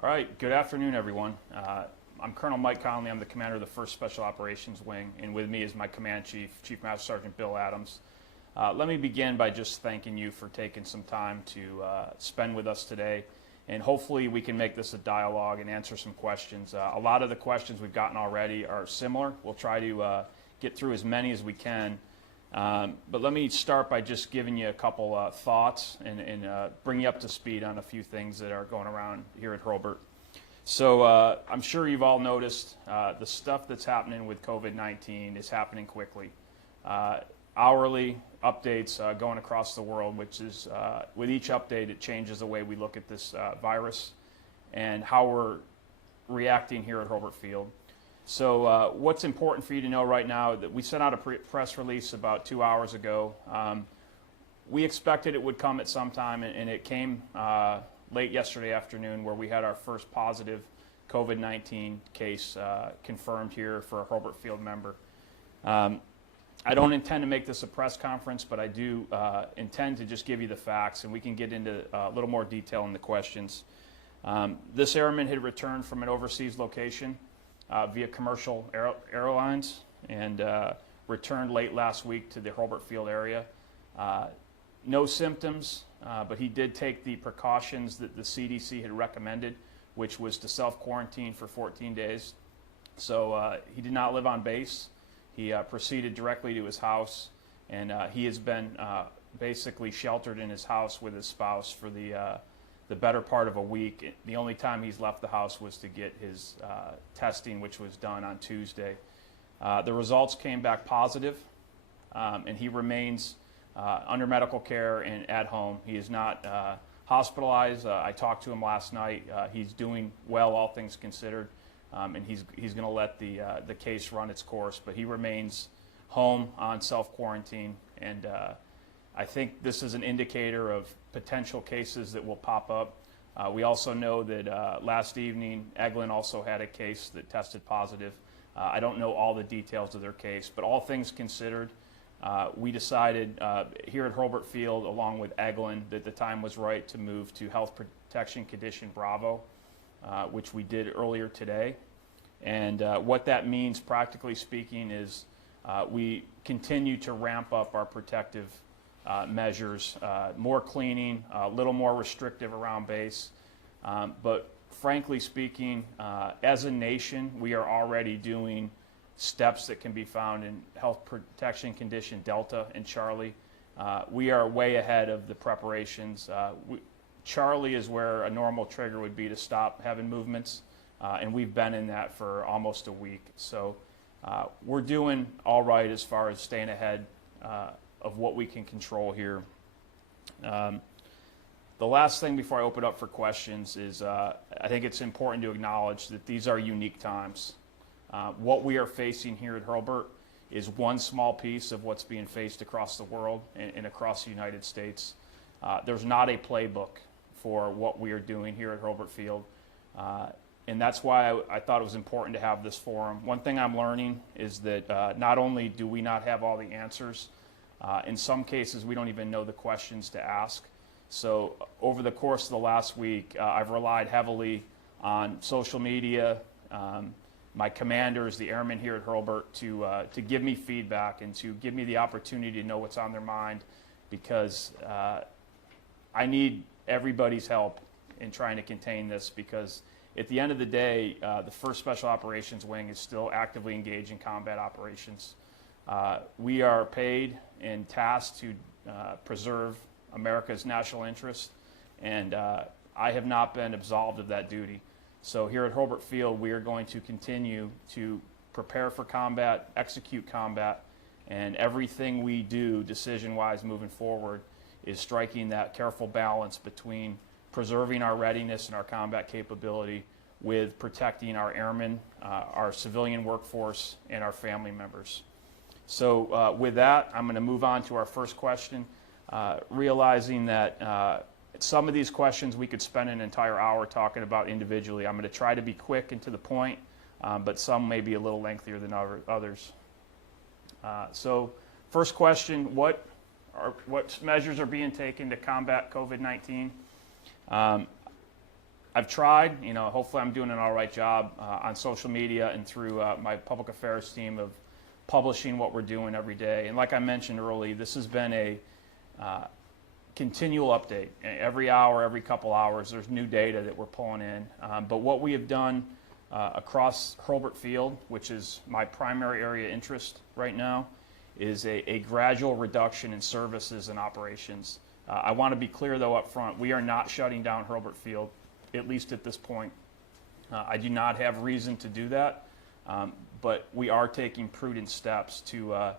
All right, good afternoon, everyone. I'm Colonel Mike Conley. I'm the commander of the 1st Special Operations Wing, and with me is my command chief, Chief Master Sgt. Bill Adams. Let me begin by just thanking you for taking some time to spend with us today, and hopefully we can make this a dialogue and answer some questions. A lot of the questions we've gotten already are similar. We'll try to get through as many as we can. But let me start by just giving you a couple thoughts and bring you up to speed on a few things that are going around here at Hurlburt. So I'm sure you've all noticed the stuff that's happening with COVID-19 is happening quickly. Hourly updates going across the world, which is with each update it changes the way we look at this virus and how we're reacting here at Hurlburt Field. So what's important for you to know right now, that we sent out a press release about 2 hours ago. We expected it would come at some time, and it came late yesterday afternoon, where we had our first positive COVID-19 case confirmed here for a Hurlburt Field member. I don't intend to make this a press conference, but I do intend to just give you the facts, and we can get into a little more detail in the questions. This airman had returned from an overseas location via commercial airlines and returned late last week to the Hurlburt Field area. No symptoms, but he did take the precautions that the CDC had recommended, which was to self-quarantine for 14 days. So he did not live on base. He proceeded directly to his house, and he has been basically sheltered in his house with his spouse for the better part of a week. The only time he's left the house was to get his testing, which was done on Tuesday. The results came back positive, and he remains under medical care and at home. He is not hospitalized. I talked to him last night. He's doing well, all things considered, and he's going to let the case run its course. But he remains home on self-quarantine, and I think this is an indicator of potential cases that will pop up. We also know that last evening, Eglin also had a case that tested positive. I don't know all the details of their case, but all things considered, we decided here at Hurlburt Field, along with Eglin, that the time was right to move to Health Protection Condition Bravo, which we did earlier today. And what that means, practically speaking, is we continue to ramp up our protective measures, more cleaning, a little more restrictive around base. But frankly speaking, as a nation, we are already doing steps that can be found in Health Protection Condition Delta and Charlie. We are way ahead of the preparations. Charlie is where a normal trigger would be to stop having movements, and we've been in that for almost a week. So we're doing all right as far as staying ahead of what we can control here. The last thing before I open up for questions is I think it's important to acknowledge that these are unique times. What we are facing here at Hurlburt is one small piece of what's being faced across the world and across the United States. There's not a playbook for what we are doing here at Hurlburt Field. And that's why I thought it was important to have this forum. One thing I'm learning is that not only do we not have all the answers, in some cases we don't even know the questions to ask. So over the course of the last week, I've relied heavily on social media, my commanders, the airmen here at Hurlburt, to give me feedback and to give me the opportunity to know what's on their mind, because I need everybody's help in trying to contain this, because at the end of the day, the 1st Special Operations Wing is still actively engaged in combat operations. We are paid and tasked to preserve America's national interest, and I have not been absolved of that duty. So here at Hurlburt Field, we are going to continue to prepare for combat, execute combat, and everything we do decision-wise moving forward is striking that careful balance between preserving our readiness and our combat capability with protecting our airmen, our civilian workforce, and our family members. So with that, I'm going to move on to our first question, realizing that some of these questions we could spend an entire hour talking about individually. I'm going to try to be quick and to the point, but some may be a little lengthier than others. So first question, what measures are being taken to combat COVID-19? I've tried, hopefully I'm doing an all right job on social media and through my public affairs team of publishing what we're doing every day. And like I mentioned earlier, this has been a continual update. Every hour, every couple hours, there's new data that we're pulling in. But what we have done across Hurlburt Field, which is my primary area of interest right now, is a gradual reduction in services and operations. I want to be clear, though, up front, we are not shutting down Hurlburt Field, at least at this point. I do not have reason to do that, but we are taking prudent steps to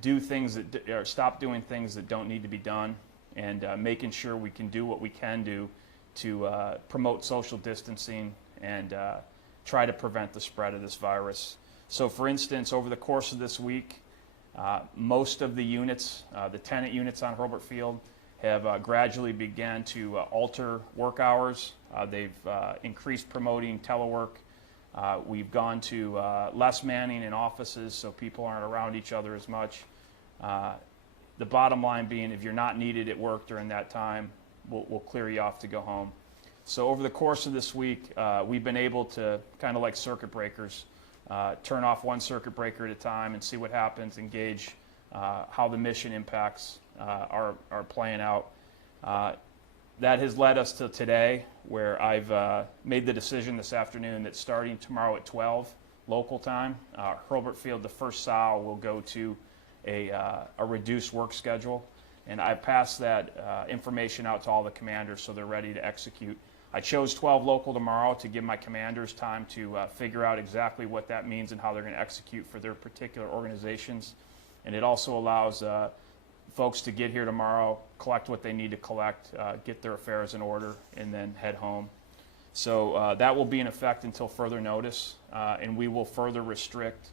do things that, or stop doing things that don't need to be done, and making sure we can do what we can do to promote social distancing and try to prevent the spread of this virus. So for instance, over the course of this week, most of the units, the tenant units on Hurlburt Field, have gradually began to alter work hours. They've increased promoting telework. We've gone to less manning in offices so people aren't around each other as much. The bottom line being, if you're not needed at work during that time, we'll clear you off to go home. So over the course of this week, we've been able to, kind of like circuit breakers, turn off one circuit breaker at a time and see what happens and gauge how the mission impacts are playing out. That has led us to today, where I've made the decision this afternoon that starting tomorrow at 12 local time, Hurlburt Field, the first SOW, will go to a reduced work schedule. And I passed that information out to all the commanders so they're ready to execute. I chose 12 local tomorrow to give my commanders time to figure out exactly what that means and how they're going to execute for their particular organizations. And it also allows folks to get here tomorrow, collect what they need to collect, get their affairs in order, and then head home. So that will be in effect until further notice, and we will further restrict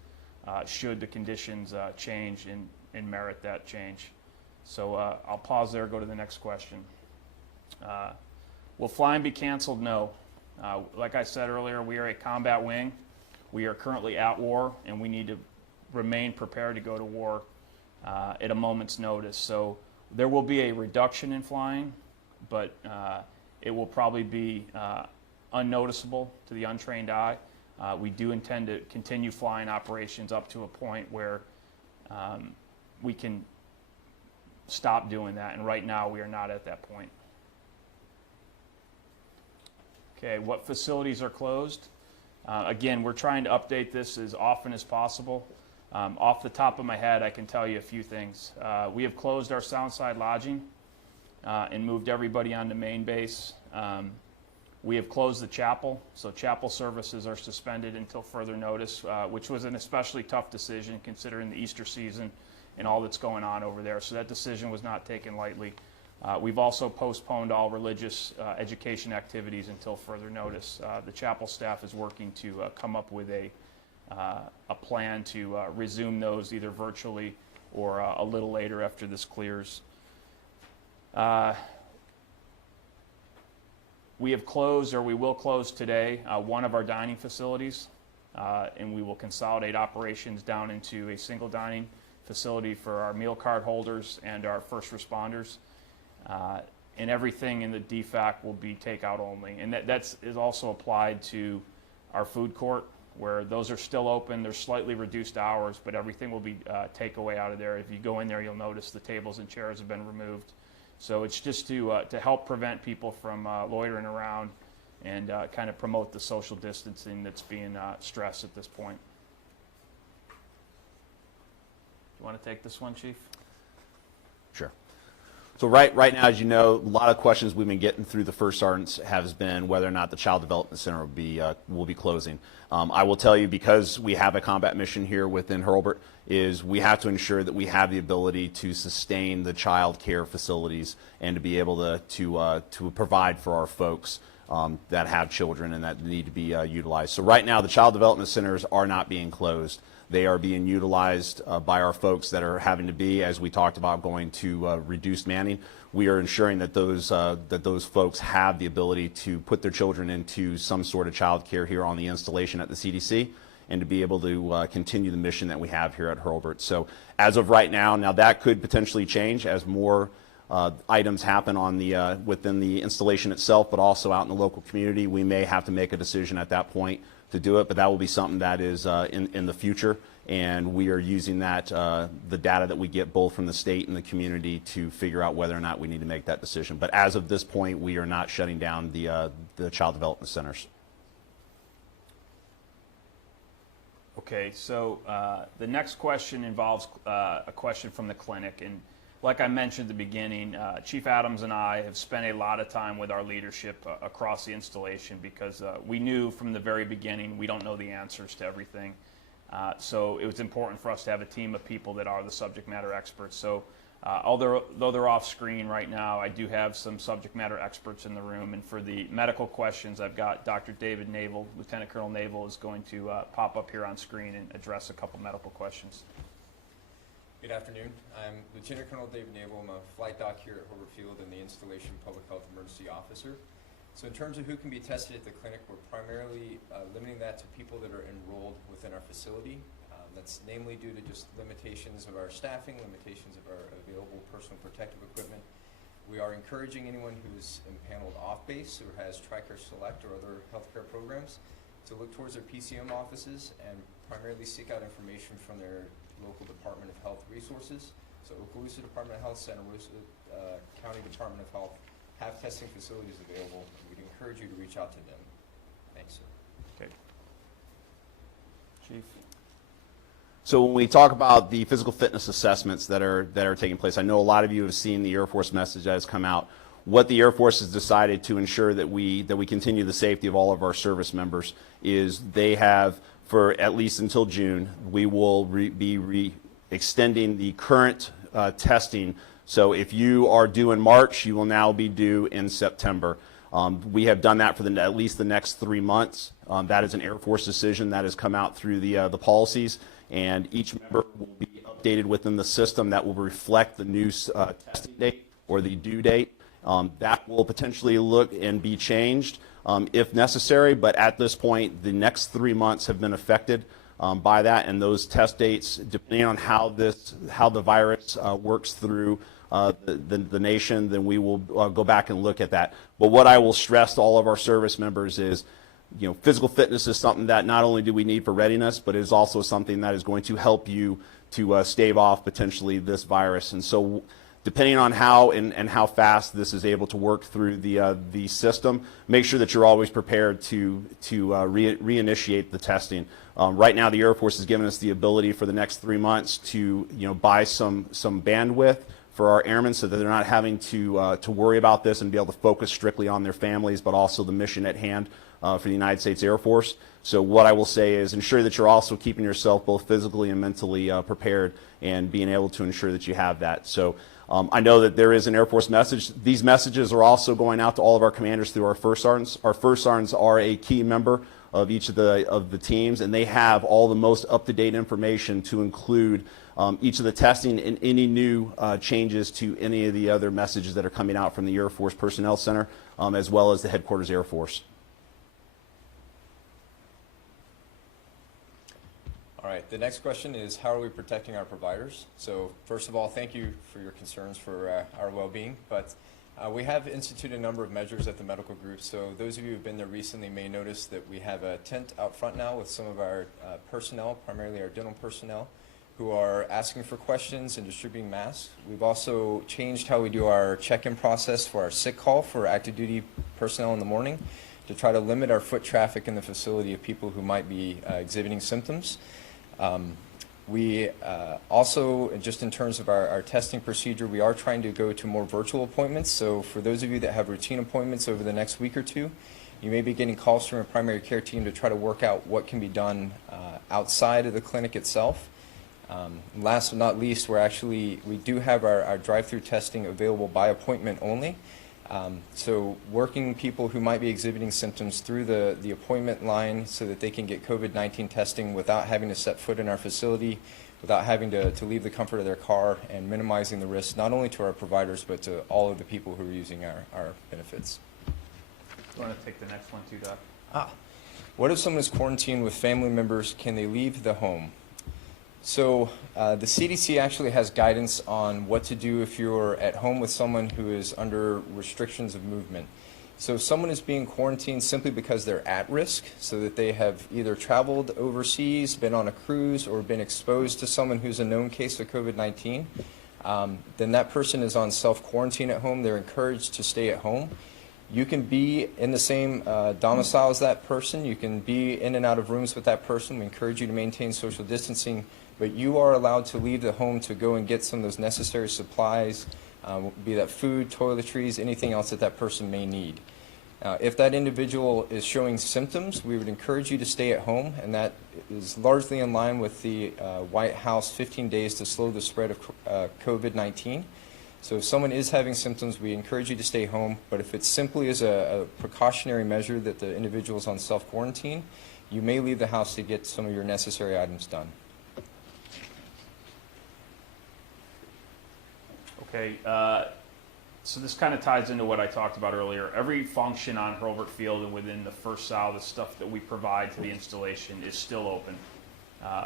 should the conditions change and merit that change. So I'll pause there, go to the next question. Will flying be canceled? No. Like I said earlier, we are a combat wing. We are currently at war, and we need to remain prepared to go to war at a moment's notice. So there will be a reduction in flying, but it will probably be unnoticeable to the untrained eye. We do intend to continue flying operations up to a point where we can stop doing that, and right now we are not at that point. Okay, what facilities are closed? Again, we're trying to update this as often as possible. Off the top of my head, I can tell you a few things. We have closed our Soundside lodging and moved everybody onto main base. We have closed the chapel, so chapel services are suspended until further notice, which was an especially tough decision considering the Easter season and all that's going on over there. So that decision was not taken lightly. We've also postponed all religious education activities until further notice. The chapel staff is working to come up with a plan to resume those either virtually or a little later after this clears. We have closed, or we will close today, one of our dining facilities, and we will consolidate operations down into a single dining facility for our meal card holders and our first responders. And everything in the DFAC will be takeout only. And that is also applied to our food court, where those are still open. They're slightly reduced hours, but everything will be takeaway out of there. If you go in there, you'll notice the tables and chairs have been removed. So it's just to help prevent people from loitering around and kind of promote the social distancing that's being stressed at this point. Do you want to take this one, Chief? Sure. So right now, as you know, a lot of questions we've been getting through the first sergeants has been whether or not the Child Development Center will be closing. I will tell you, because we have a combat mission here within Hurlburt, is we have to ensure that we have the ability to sustain the child care facilities and to be able to provide for our folks that have children and that need to be utilized. So right now, the Child Development Centers are not being closed. They are being utilized by our folks that are having to be, as we talked about, going to reduced manning. We are ensuring that those folks have the ability to put their children into some sort of child care here on the installation at the CDC and to be able to continue the mission that we have here at Hurlburt. So as of right now that could potentially change as more items happen on the within the installation itself, but also out in the local community, we may have to make a decision at that point to do it. But that will be something that is in the future, and we are using that the data that we get both from the state and the community to figure out whether or not we need to make that decision. But as of this point, we are not shutting down the child development centers. Okay, so the next question involves a question from the clinic, and like I mentioned at the beginning, Chief Adams and I have spent a lot of time with our leadership across the installation because we knew from the very beginning we don't know the answers to everything. So it was important for us to have a team of people that are the subject matter experts. So although they're off screen right now, I do have some subject matter experts in the room. And for the medical questions, I've got Dr. David Naval, Lieutenant Colonel Naval is going to pop up here on screen and address a couple medical questions. Good afternoon. I'm Lieutenant Colonel David Naval. I'm a flight doc here at Hurlburt Field and the Installation Public Health Emergency Officer. So in terms of who can be tested at the clinic, we're primarily limiting that to people that are enrolled within our facility. That's namely due to just limitations of our staffing, limitations of our available personal protective equipment. We are encouraging anyone who's impaneled off base or has TRICARE Select or other healthcare programs to look towards their PCM offices and primarily seek out information from their local Department of Health resources. So Okaloosa Department of Health, Santa Rosa County Department of Health have testing facilities available, and we'd encourage you to reach out to them. Thanks, sir. Okay. Chief. So when we talk about the physical fitness assessments that are taking place, I know a lot of you have seen the Air Force message that has come out. What the Air Force has decided to ensure that we continue the safety of all of our service members is they have, for at least until June, we will be extending the current testing. So if you are due in March, you will now be due in September. We have done that for at least the next 3 months. That is an Air Force decision that has come out through the policies, and each member will be updated within the system that will reflect the new testing date or the due date. That will potentially look and be changed if necessary, but at this point, the next 3 months have been affected by that, and those test dates, depending on how the virus works through the nation, then we will go back and look at that. But what I will stress to all of our service members is, physical fitness is something that not only do we need for readiness, but it is also something that is going to help you to stave off potentially this virus. And so depending on how and how fast this is able to work through the system, make sure that you're always prepared to reinitiate the testing. Right now, the Air Force has given us the ability for the next 3 months to buy some bandwidth for our airmen so that they're not having to worry about this and be able to focus strictly on their families, but also the mission at hand for the United States Air Force. So what I will say is ensure that you're also keeping yourself both physically and mentally prepared and being able to ensure that you have that. So I know that there is an Air Force message. These messages are also going out to all of our commanders through our First Sergeants. Our First Sergeants are a key member of each of the teams, and they have all the most up-to-date information to include each of the testing and any new changes to any of the other messages that are coming out from the Air Force Personnel Center, as well as the Headquarters Air Force. All right, the next question is, how are we protecting our providers? So first of all, thank you for your concerns for our well-being, but we have instituted a number of measures at the medical group. So those of you who have been there recently may notice that we have a tent out front now with some of our personnel, primarily our dental personnel, who are asking for questions and distributing masks. We've also changed how we do our check-in process for our sick call for active duty personnel in the morning to try to limit our foot traffic in the facility of people who might be exhibiting symptoms. We also, just in terms of our testing procedure, we are trying to go to more virtual appointments. So for those of you that have routine appointments over the next week or two, you may be getting calls from a primary care team to try to work out what can be done outside of the clinic itself. Last but not least, we do have our drive-through testing available by appointment only. So working people who might be exhibiting symptoms through the appointment line so that they can get COVID-19 testing without having to set foot in our facility, without having to leave the comfort of their car, and minimizing the risk not only to our providers but to all of the people who are using our benefits. You want to take the next one too, Doc? What if someone is quarantined with family members? Can they leave the home? So the CDC actually has guidance on what to do if you're at home with someone who is under restrictions of movement. So if someone is being quarantined simply because they're at risk, so that they have either traveled overseas, been on a cruise, or been exposed to someone who's a known case of COVID-19, then that person is on self-quarantine at home. They're encouraged to stay at home. You can be in the same domicile as that person. You can be in and out of rooms with that person. We encourage you to maintain social distancing, but you are allowed to leave the home to go and get some of those necessary supplies, be that food, toiletries, anything else that that person may need. If that individual is showing symptoms, we would encourage you to stay at home, and that is largely in line with the White House 15 days to slow the spread of COVID-19. So if someone is having symptoms, we encourage you to stay home, but if it simply is a precautionary measure that the individual is on self-quarantine, you may leave the house to get some of your necessary items done. Okay, so this kind of ties into what I talked about earlier. Every function on Hurlburt Field and within the first SOW, the stuff that we provide to the installation is still open.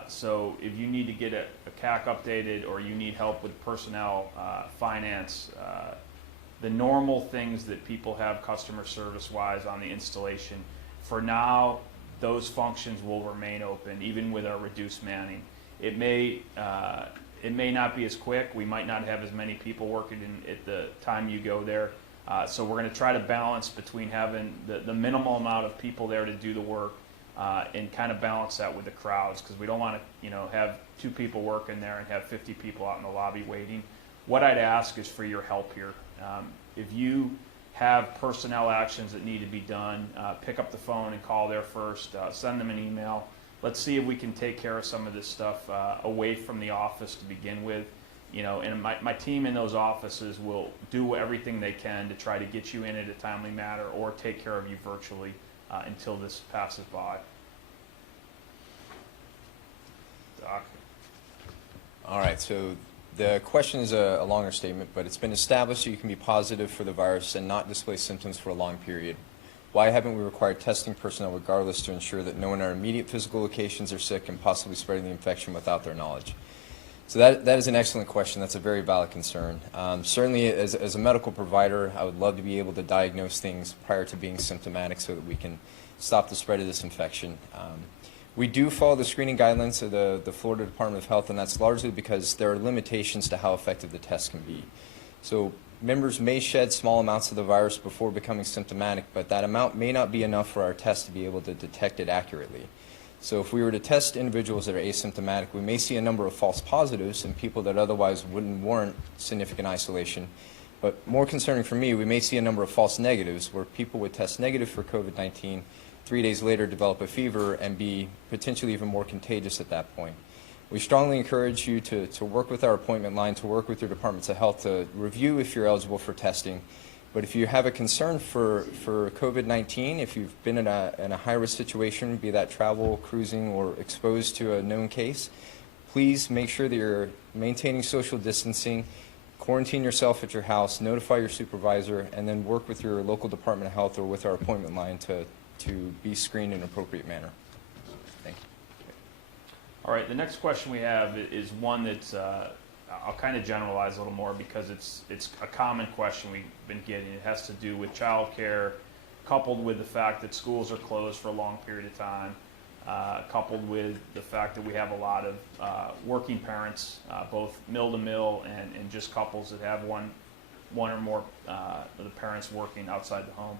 So if you need to get a CAC updated or you need help with personnel, finance, the normal things that people have customer service-wise on the installation, for now, those functions will remain open even with our reduced manning. It may not be as quick. We might not have as many people working at the time you go there. So we're going to try to balance between having the minimal amount of people there to do the work and kind of balance that with the crowds, because we don't want to have 2 people working there and have 50 people out in the lobby waiting. What I'd ask is for your help here. If you have personnel actions that need to be done, pick up the phone and call there first, send them an email. Let's see if we can take care of some of this stuff away from the office to begin with. And my team in those offices will do everything they can to try to get you in at a timely manner or take care of you virtually until this passes by. Doc. All right, so the question is a longer statement, but it's been established that you can be positive for the virus and not display symptoms for a long period. Why haven't we required testing personnel regardless to ensure that no one in our immediate physical locations are sick and possibly spreading the infection without their knowledge? So that is an excellent question. That's a very valid concern. Certainly, as a medical provider, I would love to be able to diagnose things prior to being symptomatic so that we can stop the spread of this infection. We do follow the screening guidelines of the Florida Department of Health, and that's largely because there are limitations to how effective the test can be. So members may shed small amounts of the virus before becoming symptomatic, but that amount may not be enough for our test to be able to detect it accurately. So if we were to test individuals that are asymptomatic, we may see a number of false positives in people that otherwise wouldn't warrant significant isolation. But more concerning for me, we may see a number of false negatives where people would test negative for COVID-19, 3 days later develop a fever and be potentially even more contagious at that point. We strongly encourage you to work with our appointment line, to work with your departments of health to review if you're eligible for testing. But if you have a concern for COVID-19, if you've been in a high-risk situation, be that travel, cruising, or exposed to a known case, please make sure that you're maintaining social distancing, quarantine yourself at your house, notify your supervisor, and then work with your local Department of Health or with our appointment line to be screened in an appropriate manner. Thank you. All right, the next question we have is one that's I'll kind of generalize a little more because it's a common question we've been getting. It has to do with childcare, coupled with the fact that schools are closed for a long period of time, coupled with the fact that we have a lot of working parents, both mill-to-mill and just couples that have one or more of the parents working outside the home.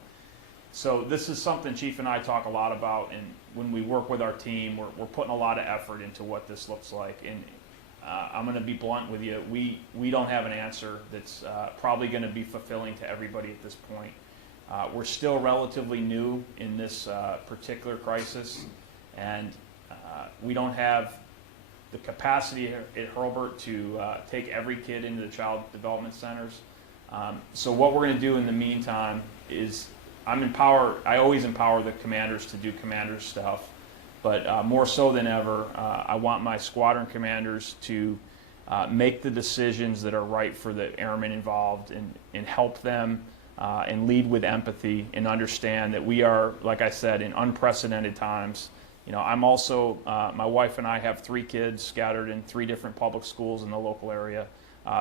So this is something Chief and I talk a lot about, and when we work with our team, we're putting a lot of effort into what this looks like. And I'm going to be blunt with you. We don't have an answer that's probably going to be fulfilling to everybody at this point. We're still relatively new in this particular crisis, and we don't have the capacity at Hurlburt to take every kid into the child development centers. So what we're going to do in the meantime is I always empower the commanders to do commander stuff. But more so than ever, I want my squadron commanders to make the decisions that are right for the airmen involved and help them and lead with empathy and understand that we are, like I said, in unprecedented times. You know, I'm also, my wife and I have 3 kids scattered in 3 different public schools in the local area.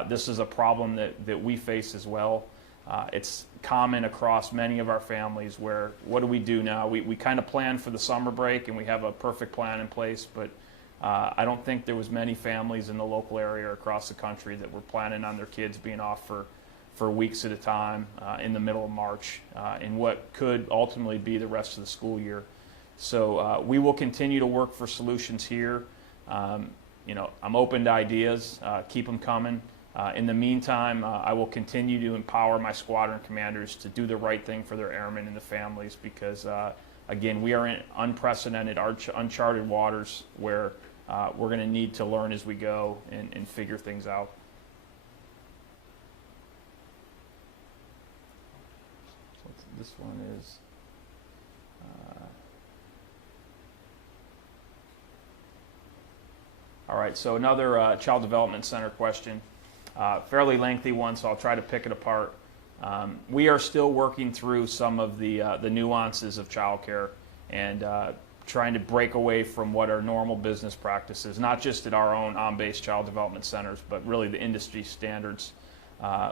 This is a problem that we face as well. It's common across many of our families where, what do we do now? We kind of plan for the summer break and we have a perfect plan in place, but I don't think there was many families in the local area or across the country that were planning on their kids being off for weeks at a time in the middle of March in what could ultimately be the rest of the school year. So we will continue to work for solutions here. You know, I'm open to ideas, keep them coming. In the meantime, I will continue to empower my squadron commanders to do the right thing for their airmen and the families because, again, we are in unprecedented, uncharted waters where we're going to need to learn as we go and figure things out. So this one is... all right, so another Child Development Center question. Fairly lengthy one, so I'll try to pick it apart. We are still working through some of the nuances of childcare and trying to break away from what are normal business practices, not just at our own on-base child development centers, but really the industry standards.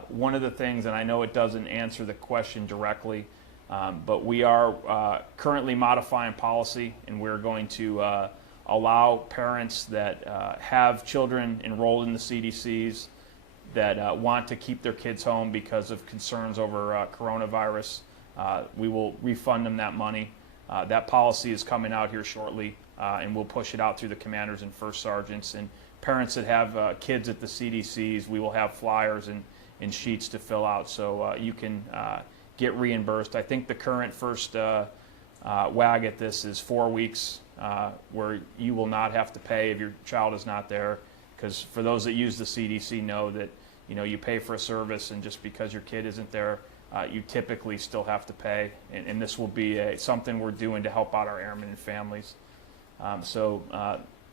One of the things, and I know it doesn't answer the question directly, but we are currently modifying policy, and we're going to allow parents that have children enrolled in the CDCs that want to keep their kids home because of concerns over coronavirus. We will refund them that money. That policy is coming out here shortly, and we'll push it out through the commanders and first sergeants. And parents that have kids at the CDCs, we will have flyers and sheets to fill out so you can get reimbursed. I think the current first WAG at this is 4 weeks where you will not have to pay if your child is not there, because for those that use the CDC know that you pay for a service, and just because your kid isn't there, you typically still have to pay, and this will be something we're doing to help out our airmen and families.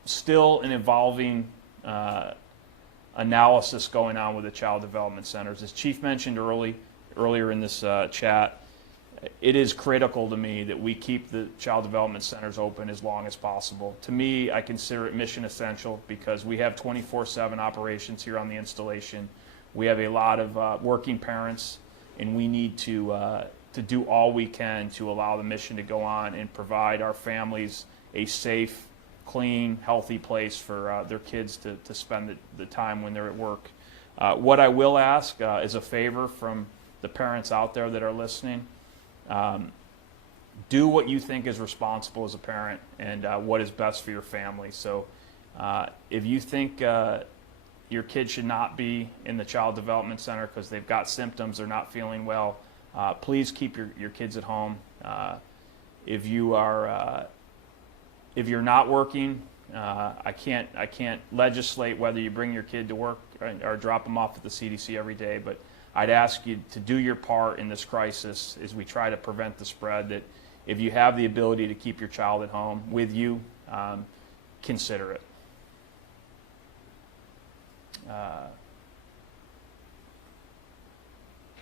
Still an evolving analysis going on with the child development centers. As Chief mentioned earlier in this chat, it is critical to me that we keep the child development centers open as long as possible. To me, I consider it mission essential because we have 24/7 operations here on the installation. We have a lot of working parents, and we need to do all we can to allow the mission to go on and provide our families a safe, clean, healthy place for their kids to spend the time when they're at work. What I will ask is a favor from the parents out there that are listening. Do what you think is responsible as a parent and what is best for your family. So if you think your kid should not be in the child development center because they've got symptoms, they're not feeling well, please keep your kids at home. If you're not working, I can't legislate whether you bring your kid to work or drop them off at the CDC every day, but I'd ask you to do your part in this crisis as we try to prevent the spread, that if you have the ability to keep your child at home with you, consider it.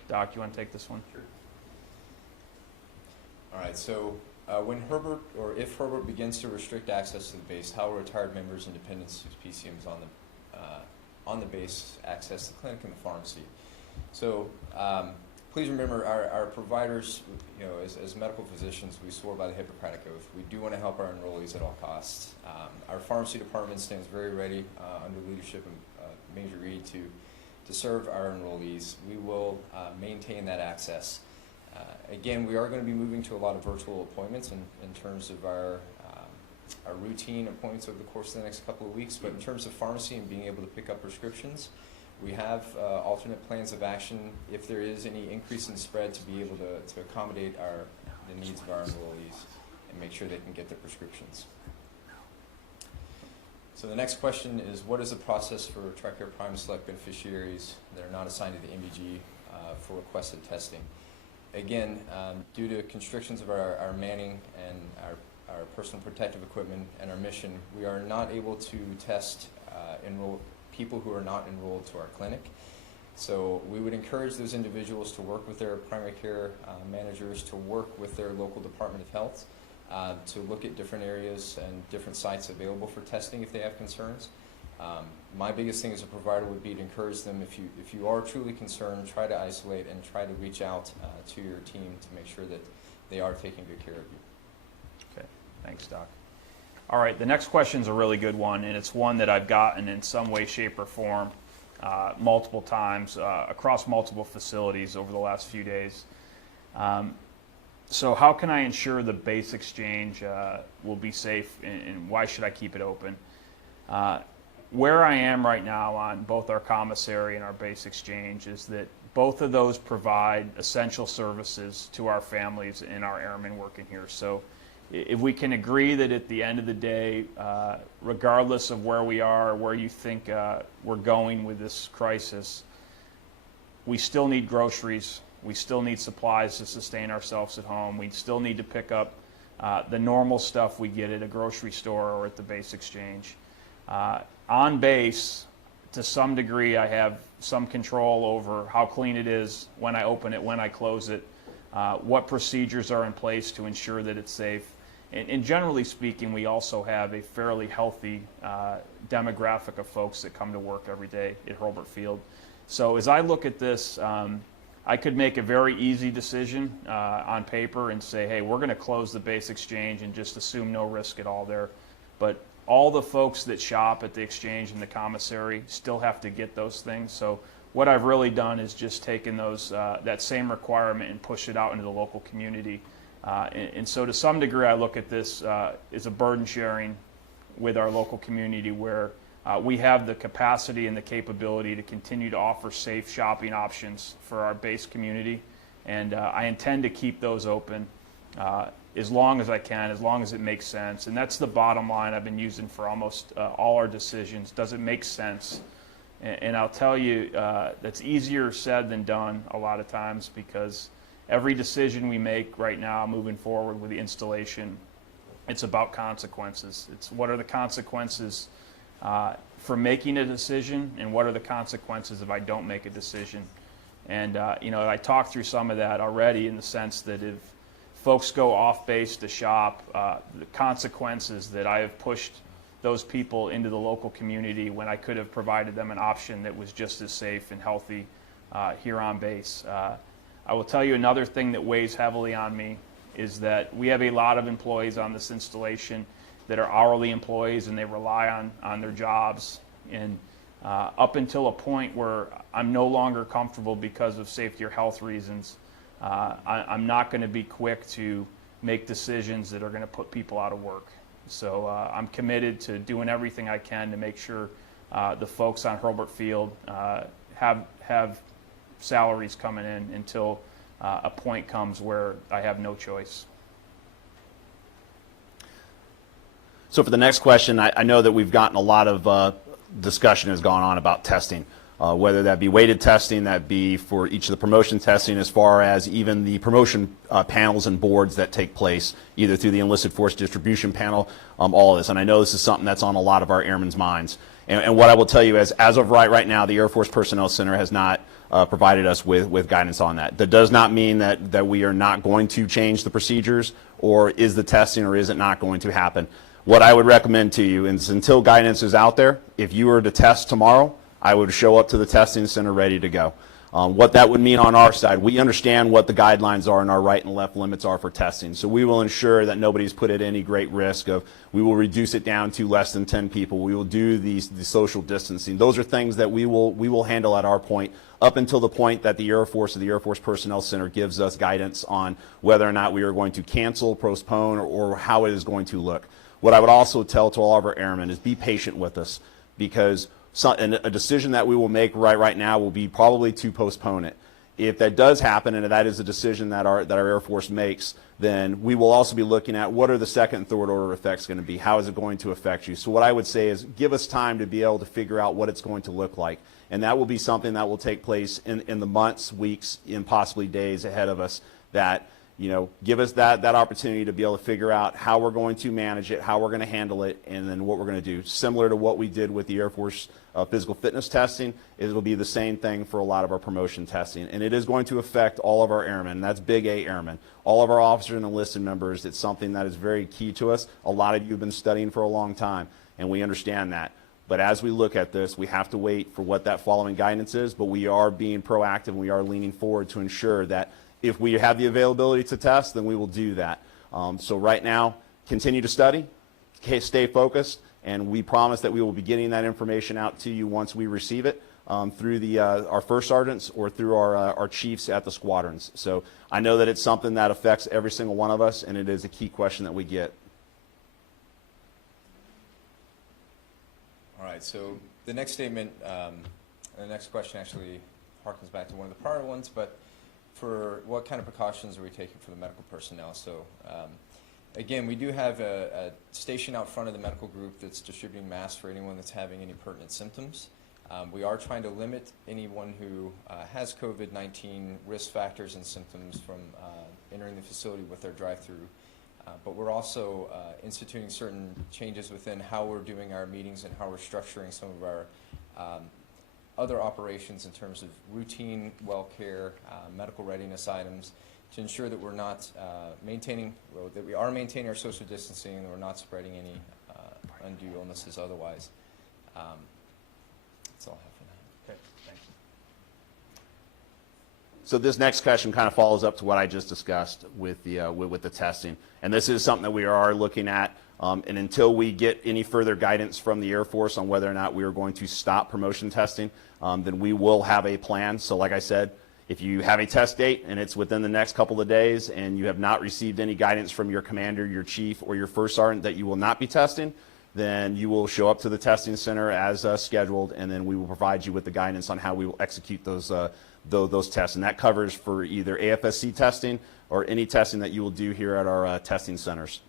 Doc, you want to take this one? Sure. All right, so when Hurlburt, or if Hurlburt begins to restrict access to the base, how will retired members and dependents whose PCM is on the base access the clinic and the pharmacy? So please remember, our providers, as medical physicians, we swore by the Hippocratic Oath. We do want to help our enrollees at all costs. Our pharmacy department stands very ready under leadership of Major Reed to serve our enrollees. We will maintain that access. Again, we are going to be moving to a lot of virtual appointments in terms of our routine appointments over the course of the next couple of weeks, but in terms of pharmacy and being able to pick up prescriptions, we have alternate plans of action if there is any increase in spread to be able to accommodate the needs of our enrollees and make sure they can get their prescriptions. So the next question is, what is the process for TRICARE Prime Select beneficiaries that are not assigned to the MDG for requested testing? Again, due to constrictions of our manning and our personal protective equipment and our mission, we are not able to test people who are not enrolled to our clinic. So we would encourage those individuals to work with their primary care managers, to work with their local Department of Health to look at different areas and different sites available for testing if they have concerns. My biggest thing as a provider would be to encourage them, if you are truly concerned, try to isolate and try to reach out to your team to make sure that they are taking good care of you. Okay, thanks, Doc. All right, the next question is a really good one, and it's one that I've gotten in some way, shape, or form multiple times across multiple facilities over the last few days. So how can I ensure the base exchange will be safe, and why should I keep it open? Where I am right now on both our commissary and our base exchange is that both of those provide essential services to our families and our airmen working here. So if we can agree that at the end of the day, regardless of where we are, where you think we're going with this crisis, we still need groceries. We still need supplies to sustain ourselves at home. We still need to pick up the normal stuff we get at a grocery store or at the base exchange. On base, to some degree, I have some control over how clean it is, when I open it, when I close it, what procedures are in place to ensure that it's safe. And generally speaking, we also have a fairly healthy demographic of folks that come to work every day at Hurlburt Field. So as I look at this, I could make a very easy decision on paper and say, hey, we're going to close the base exchange and just assume no risk at all there. But all the folks that shop at the exchange and the commissary still have to get those things. So what I've really done is just taken those that same requirement and push it out into the local community. And so to some degree, I look at this as a burden sharing with our local community where we have the capacity and the capability to continue to offer safe shopping options for our base community. And I intend to keep those open as long as I can, as long as it makes sense. And that's the bottom line I've been using for almost all our decisions. Does it make sense? And I'll tell you, that's easier said than done a lot of times, because every decision we make right now moving forward with the installation, it's about consequences. It's what are the consequences for making a decision, and what are the consequences if I don't make a decision. And I talked through some of that already, in the sense that if folks go off base to shop, the consequences that I have pushed those people into the local community when I could have provided them an option that was just as safe and healthy here on base. I will tell you another thing that weighs heavily on me is that we have a lot of employees on this installation that are hourly employees, and they rely on their jobs. And up until a point where I'm no longer comfortable because of safety or health reasons, I'm not going to be quick to make decisions that are going to put people out of work. So I'm committed to doing everything I can to make sure the folks on Hurlburt Field have salaries coming in until a point comes where I have no choice. So for the next question, I know that we've gotten a lot of discussion has gone on about testing, whether that be weighted testing, that be for each of the promotion testing, as far as even the promotion panels and boards that take place, either through the enlisted force distribution panel, all of this. And I know this is something that's on a lot of our airmen's minds. And what I will tell you is, as of right now, the Air Force Personnel Center has not provided us with guidance on that. That does not mean that we are not going to change the procedures, or is the testing, or is it not going to happen. What I would recommend to you is, until guidance is out there, if you were to test tomorrow, I would show up to the testing center ready to go. What that would mean on our side, we understand what the guidelines are and our right and left limits are for testing. So we will ensure that nobody's put at any great risk of, we will reduce it down to less than 10 people. We will do the social distancing. Those are things that we will handle at our point, up until the point that the Air Force or the Air Force Personnel Center gives us guidance on whether or not we are going to cancel, postpone, or how it is going to look. What I would also tell to all of our airmen is, be patient with us, because a decision that we will make right now will be probably to postpone it. If that does happen, and that is a decision that our Air Force makes, then we will also be looking at what are the second and third order effects going to be. How is it going to affect you? So what I would say is, give us time to be able to figure out what it's going to look like. And that will be something that will take place in the months, weeks, and possibly days ahead of us, that give us that opportunity to be able to figure out how we're going to manage it, how we're going to handle it, and then what we're going to do. Similar to what we did with the Air Force physical fitness testing, it'll be the same thing for a lot of our promotion testing. And it is going to affect all of our airmen, and that's big A airmen. All of our officers and enlisted members, it's something that is very key to us. A lot of you have been studying for a long time, and we understand that. But as we look at this, we have to wait for what that following guidance is, but we are being proactive and we are leaning forward to ensure that if we have the availability to test, then we will do that. So right now, continue to study, stay focused, and we promise that we will be getting that information out to you once we receive it through our first sergeants or through our chiefs at the squadrons. So I know that it's something that affects every single one of us, and it is a key question that we get. All right, so the next statement, the next question actually harkens back to one of the prior ones, but for what kind of precautions are we taking for the medical personnel? So again, we do have a station out front of the medical group that's distributing masks for anyone that's having any pertinent symptoms. We are trying to limit anyone who has COVID-19 risk factors and symptoms from entering the facility with their drive-through. But we're also instituting certain changes within how we're doing our meetings and how we're structuring some of our other operations in terms of routine well care, medical readiness items, to ensure that we're not that we are maintaining our social distancing and that we're not spreading any undue illnesses otherwise. That's all I have for now. Okay, thanks. So this next question kind of follows up to what I just discussed with the testing, and this is something that we are looking at. And until we get any further guidance from the Air Force on whether or not we are going to stop promotion testing, then we will have a plan. So like I said, if you have a test date and it's within the next couple of days and you have not received any guidance from your commander, your chief, or your first sergeant that you will not be testing, then you will show up to the testing center as scheduled, and then we will provide you with the guidance on how we will execute those tests. And that covers for either AFSC testing or any testing that you will do here at our testing centers.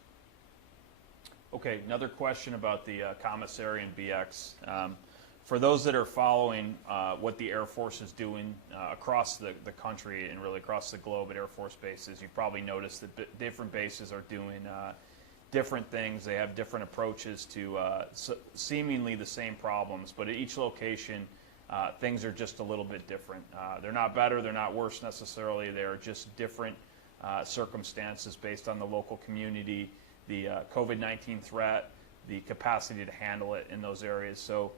Okay, another question about the commissary and BX. For those that are following what the Air Force is doing across the country and really across the globe at Air Force bases, you've probably noticed that different bases are doing different things. They have different approaches to seemingly the same problems, but at each location, things are just a little bit different. They're not better, they're not worse necessarily, they're just different circumstances based on the local community, the COVID-19 threat, the capacity to handle it in those areas. So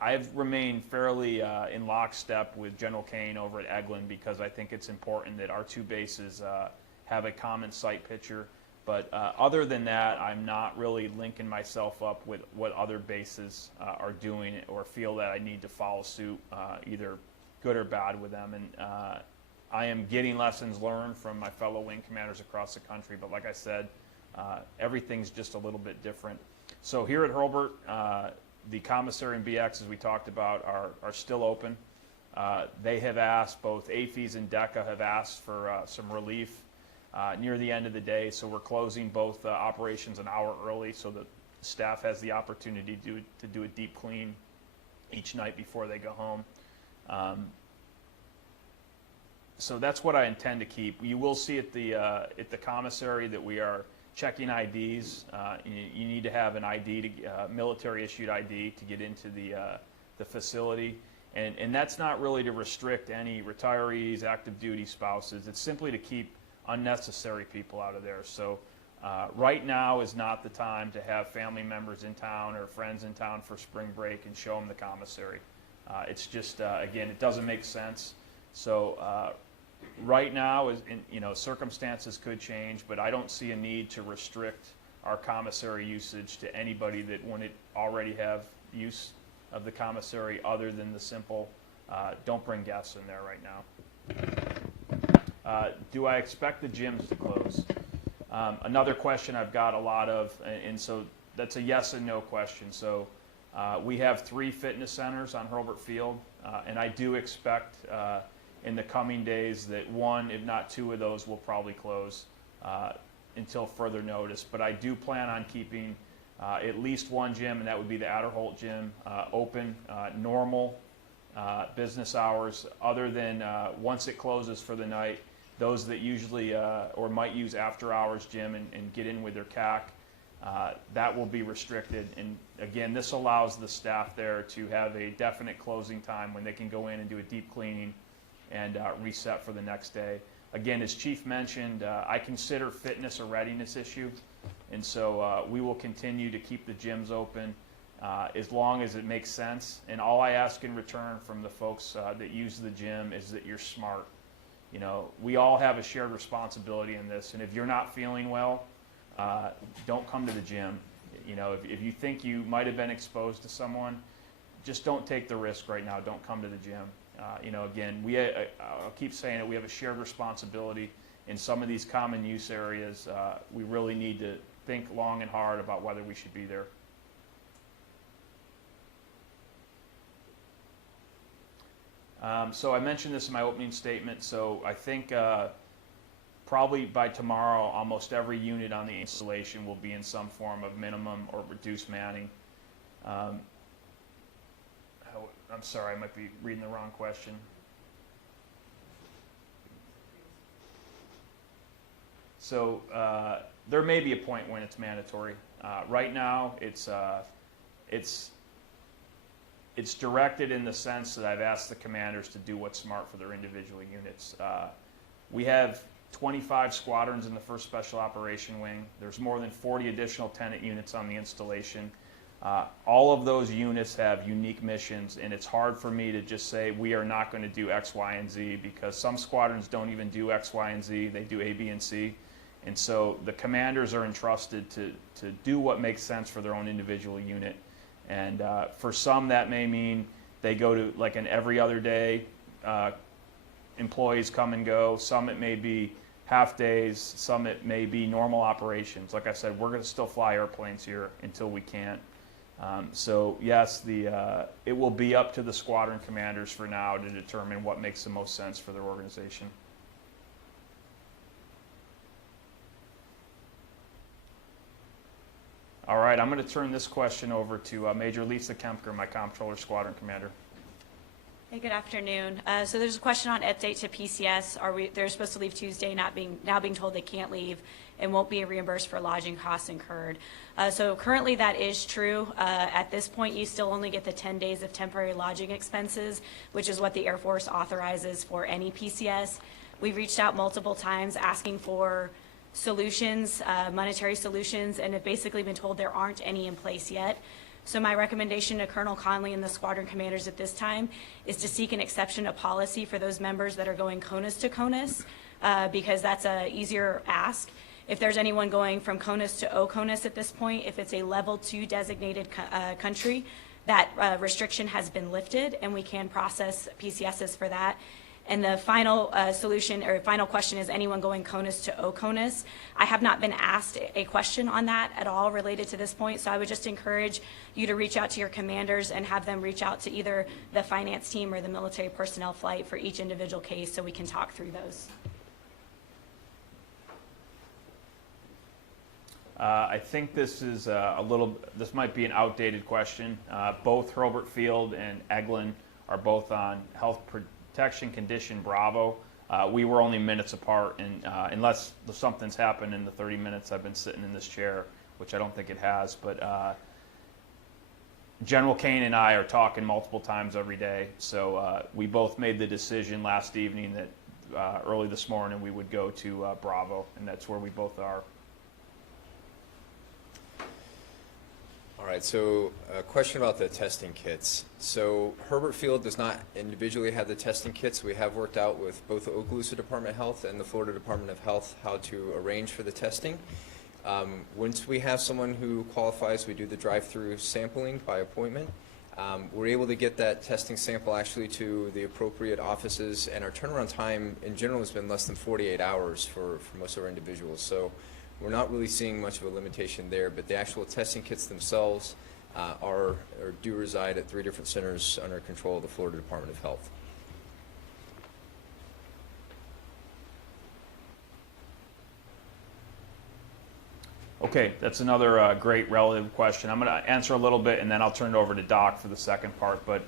I've remained fairly in lockstep with General Kane over at Eglin because I think it's important that our two bases have a common site picture. But other than that, I'm not really linking myself up with what other bases are doing or feel that I need to follow suit, either good or bad with them. And I am getting lessons learned from my fellow wing commanders across the country, but like I said, everything's just a little bit different. So here at Hurlburt, the commissary and BX, as we talked about, are still open. They have asked, both AFES and DECA have asked for some relief near the end of the day, so we're closing both operations an hour early so that staff has the opportunity to do a deep clean each night before they go home. So that's what I intend to keep. You will see at the commissary that we are checking IDs. You need to have an ID, military-issued ID, to get into the facility. And that's not really to restrict any retirees, active duty spouses. It's simply to keep unnecessary people out of there. So right now is not the time to have family members in town or friends in town for spring break and show them the commissary. It's just, again, it doesn't make sense. So right now, circumstances could change, but I don't see a need to restrict our commissary usage to anybody that wouldn't already have use of the commissary other than the simple, don't bring guests in there right now. Do I expect the gyms to close? Another question I've got a lot of, and so that's a yes and no question. So we have 3 fitness centers on Hurlburt Field, and I do expect in the coming days that 1, if not 2 of those will probably close until further notice. But I do plan on keeping at least 1 gym, and that would be the Adderholt gym, open, normal business hours, other than once it closes for the night, those that usually or might use after-hours gym and get in with their CAC, that will be restricted. And again, this allows the staff there to have a definite closing time when they can go in and do a deep cleaning and reset for the next day. Again, as Chief mentioned, I consider fitness a readiness issue, and so we will continue to keep the gyms open as long as it makes sense. And all I ask in return from the folks that use the gym is that you're smart. You know, we all have a shared responsibility in this, and if you're not feeling well, don't come to the gym. You know, if you think you might have been exposed to someone, just don't take the risk right now. Don't come to the gym. You know, again, I'll keep saying it, we have a shared responsibility in some of these common use areas. We really need to think long and hard about whether we should be there. So I mentioned this in my opening statement, so I think probably by tomorrow, almost every unit on the installation will be in some form of minimum or reduced manning. I'm sorry, I might be reading the wrong question. So there may be a point when it's mandatory. Right now, it's directed in the sense that I've asked the commanders to do what's smart for their individual units. We have 25 squadrons in the 1st Special Operation Wing. There's more than 40 additional tenant units on the installation. All of those units have unique missions, and it's hard for me to just say we are not going to do X, Y, and Z, because some squadrons don't even do X, Y, and Z. They do A, B, and C. And so the commanders are entrusted to do what makes sense for their own individual unit. And for some, that may mean they go to like an every other day, employees come and go. Some it may be half days. Some it may be normal operations. Like I said, we're going to still fly airplanes here until we can't. So yes, it will be up to the squadron commanders for now to determine what makes the most sense for their organization. All right, I'm going to turn this question over to Major Lisa Kempker, my Comptroller Squadron Commander. Hey, good afternoon. So there's a question on update to PCS. They're supposed to leave Tuesday, now being told they can't leave and won't be reimbursed for lodging costs incurred. So currently that is true. At this point, you still only get the 10 days of temporary lodging expenses, which is what the Air Force authorizes for any PCS. We've reached out multiple times asking for solutions, monetary solutions, and have basically been told there aren't any in place yet. So my recommendation to Colonel Conley and the squadron commanders at this time is to seek an exception to policy for those members that are going CONUS to CONUS, because that's a easier ask. If there's anyone going from CONUS to OCONUS at this point, if it's a level 2 designated country, that restriction has been lifted and we can process PCSs for that. And the final solution or final question is anyone going CONUS to OCONUS. I have not been asked a question on that at all related to this point, so I would just encourage you to reach out to your commanders and have them reach out to either the finance team or the military personnel flight for each individual case so we can talk through those. I think this is this might be an outdated question. Both Hurlburt Field and Eglin are both on health protection condition Bravo. We were only minutes apart, and unless something's happened in the 30 minutes I've been sitting in this chair, which I don't think it has, but General Kane and I are talking multiple times every day, so we both made the decision last evening that early this morning we would go to Bravo, and that's where we both are. All right, so a question about the testing kits. So Hurlburt Field does not individually have the testing kits. We have worked out with both the Okaloosa Department of Health and the Florida Department of Health how to arrange for the testing. Once we have someone who qualifies, we do the drive-through sampling by appointment. We're able to get that testing sample actually to the appropriate offices, and our turnaround time in general has been less than 48 hours for most of our individuals. So we're not really seeing much of a limitation there, but the actual testing kits themselves do reside at 3 different centers under control of the Florida Department of Health. Okay, that's another great relative question. I'm going to answer a little bit, and then I'll turn it over to Doc for the second part. But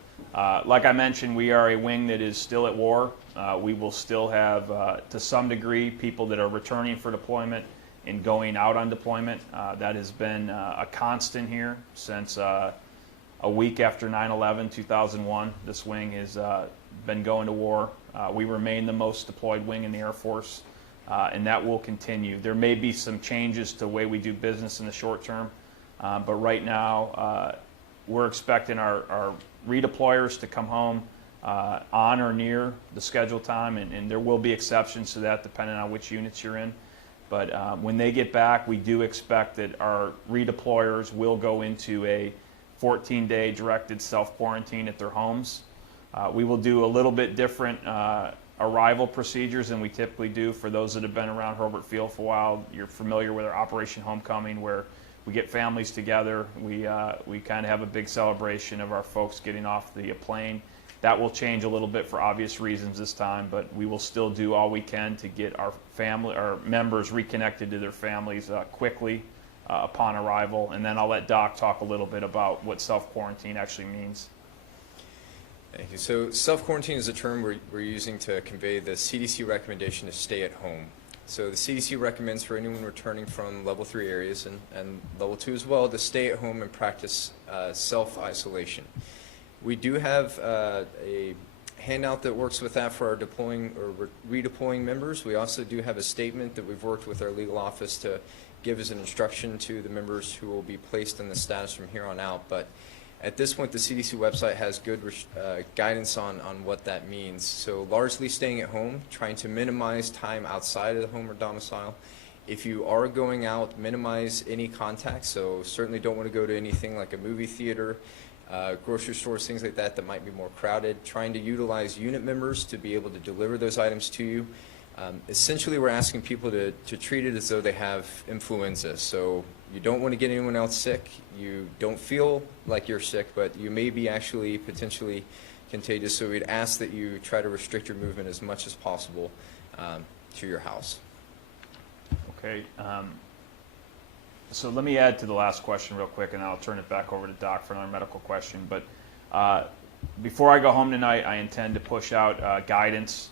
like I mentioned, we are a wing that is still at war. We will still have, to some degree, people that are returning for deployment and going out on deployment. That has been a constant here since a week after 9/11, 2001. This wing has been going to war. We remain the most deployed wing in the Air Force. And that will continue. There may be some changes to the way we do business in the short term, but right now we're expecting our redeployers to come home on or near the scheduled time, and there will be exceptions to that depending on which units you're in. But when they get back, we do expect that our redeployers will go into a 14-day directed self-quarantine at their homes. We will do a little bit different arrival procedures than we typically do. For those that have been around Hurlburt Field for a while, you're familiar with our Operation Homecoming, where we get families together. We kind of have a big celebration of our folks getting off the plane. That will change a little bit for obvious reasons this time, but we will still do all we can to get our members reconnected to their families quickly upon arrival. And then I'll let Doc talk a little bit about what self-quarantine actually means. Thank you. So self-quarantine is a term we're using to convey the CDC recommendation to stay at home. So the CDC recommends for anyone returning from level 3 areas and level 2 as well to stay at home and practice self-isolation. We do have a handout that works with that for our deploying or redeploying members. We also do have a statement that we've worked with our legal office to give as an instruction to the members who will be placed in the status from here on out. But at this point, the CDC website has good guidance on what that means. So largely staying at home, trying to minimize time outside of the home or domicile. If you are going out, minimize any contact. So certainly don't want to go to anything like a movie theater, grocery stores, things like that might be more crowded. Trying to utilize unit members to be able to deliver those items to you. Essentially, we're asking people to treat it as though they have influenza. So you don't want to get anyone else sick. You don't feel like you're sick, but you may be actually potentially contagious. So we'd ask that you try to restrict your movement as much as possible to your house. Okay. So let me add to the last question real quick, and I'll turn it back over to Doc for another medical question. But before I go home tonight, I intend to push out guidance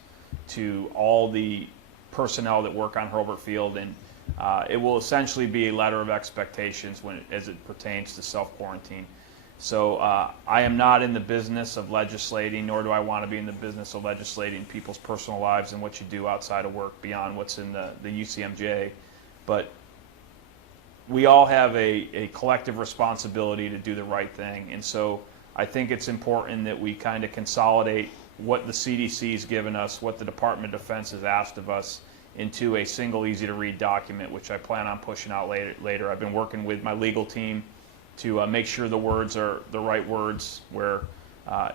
to all the personnel that work on Hurlburt Field, and it will essentially be a letter of expectations as it pertains to self-quarantine. So I am not in the business of legislating, nor do I want to be in the business of legislating people's personal lives and what you do outside of work beyond what's in the UCMJ. But we all have a collective responsibility to do the right thing. And so I think it's important that we kind of consolidate what the CDC has given us, what the Department of Defense has asked of us, into a single, easy-to-read document, which I plan on pushing out later. I've been working with my legal team to make sure the words are the right words, where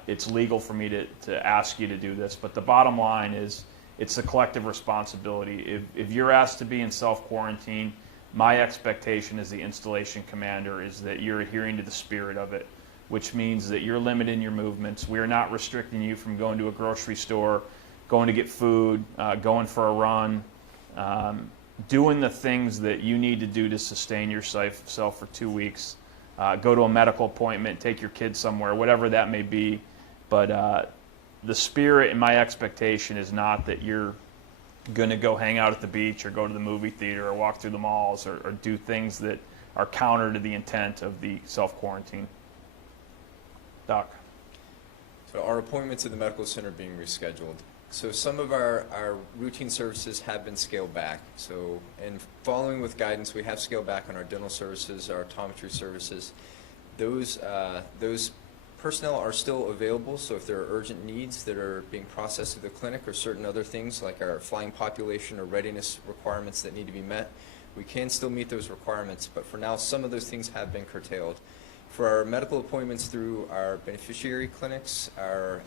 it's legal for me to ask you to do this. But the bottom line is it's a collective responsibility. If you're asked to be in self-quarantine, my expectation as the installation commander is that you're adhering to the spirit of it, which means that you're limiting your movements. We are not restricting you from going to a grocery store, going to get food, going for a run, doing the things that you need to do to sustain yourself for 2 weeks. Go to a medical appointment, take your kids somewhere, whatever that may be. But the spirit and my expectation is not that you're going to go hang out at the beach or go to the movie theater or walk through the malls or do things that are counter to the intent of the self-quarantine. Doc. So our appointments at the medical center being rescheduled. So some of our routine services have been scaled back. So in following with guidance, we have scaled back on our dental services, our optometry services. Those personnel are still available, so if there are urgent needs that are being processed at the clinic or certain other things like our flying population or readiness requirements that need to be met, we can still meet those requirements, but for now some of those things have been curtailed. For our medical appointments through our beneficiary clinics, our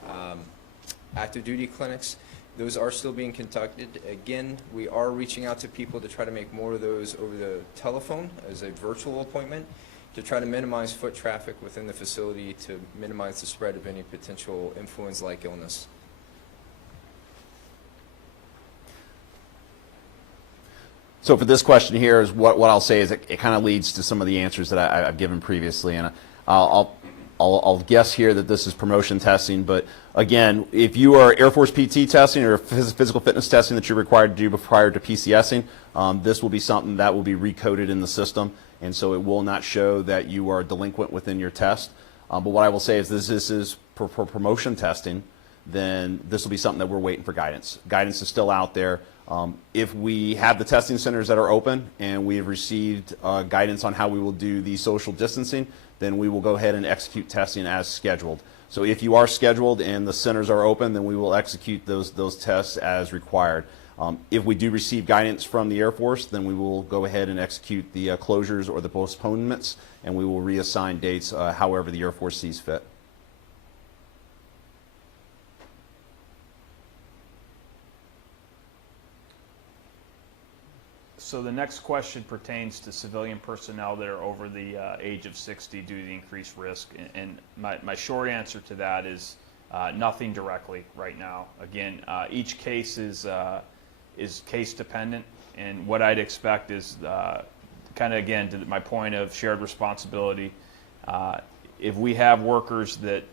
active duty clinics, those are still being conducted. Again, we are reaching out to people to try to make more of those over the telephone as a virtual appointment to try to minimize foot traffic within the facility to minimize the spread of any potential influenza-like illness. So for this question here is what I'll say is it kind of leads to some of the answers that I've given previously, and I'll guess here that this is promotion testing, but again, if you are Air Force PT testing or physical fitness testing that you're required to do prior to PCSing, this will be something that will be recoded in the system, and so it will not show that you are delinquent within your test. But what I will say is this is for promotion testing, then this will be something that we're waiting for guidance. Guidance is still out there. If we have the testing centers that are open and we have received guidance on how we will do the social distancing, then we will go ahead and execute testing as scheduled. So if you are scheduled and the centers are open, then we will execute those tests as required. If we do receive guidance from the Air Force, then we will go ahead and execute the closures or the postponements, and we will reassign dates however the Air Force sees fit. So the next question pertains to civilian personnel that are over the age of 60 due to the increased risk. And my short answer to that is nothing directly right now. Again, each case is case dependent, and what I'd expect is kind of, again, to my point of shared responsibility, if we have workers that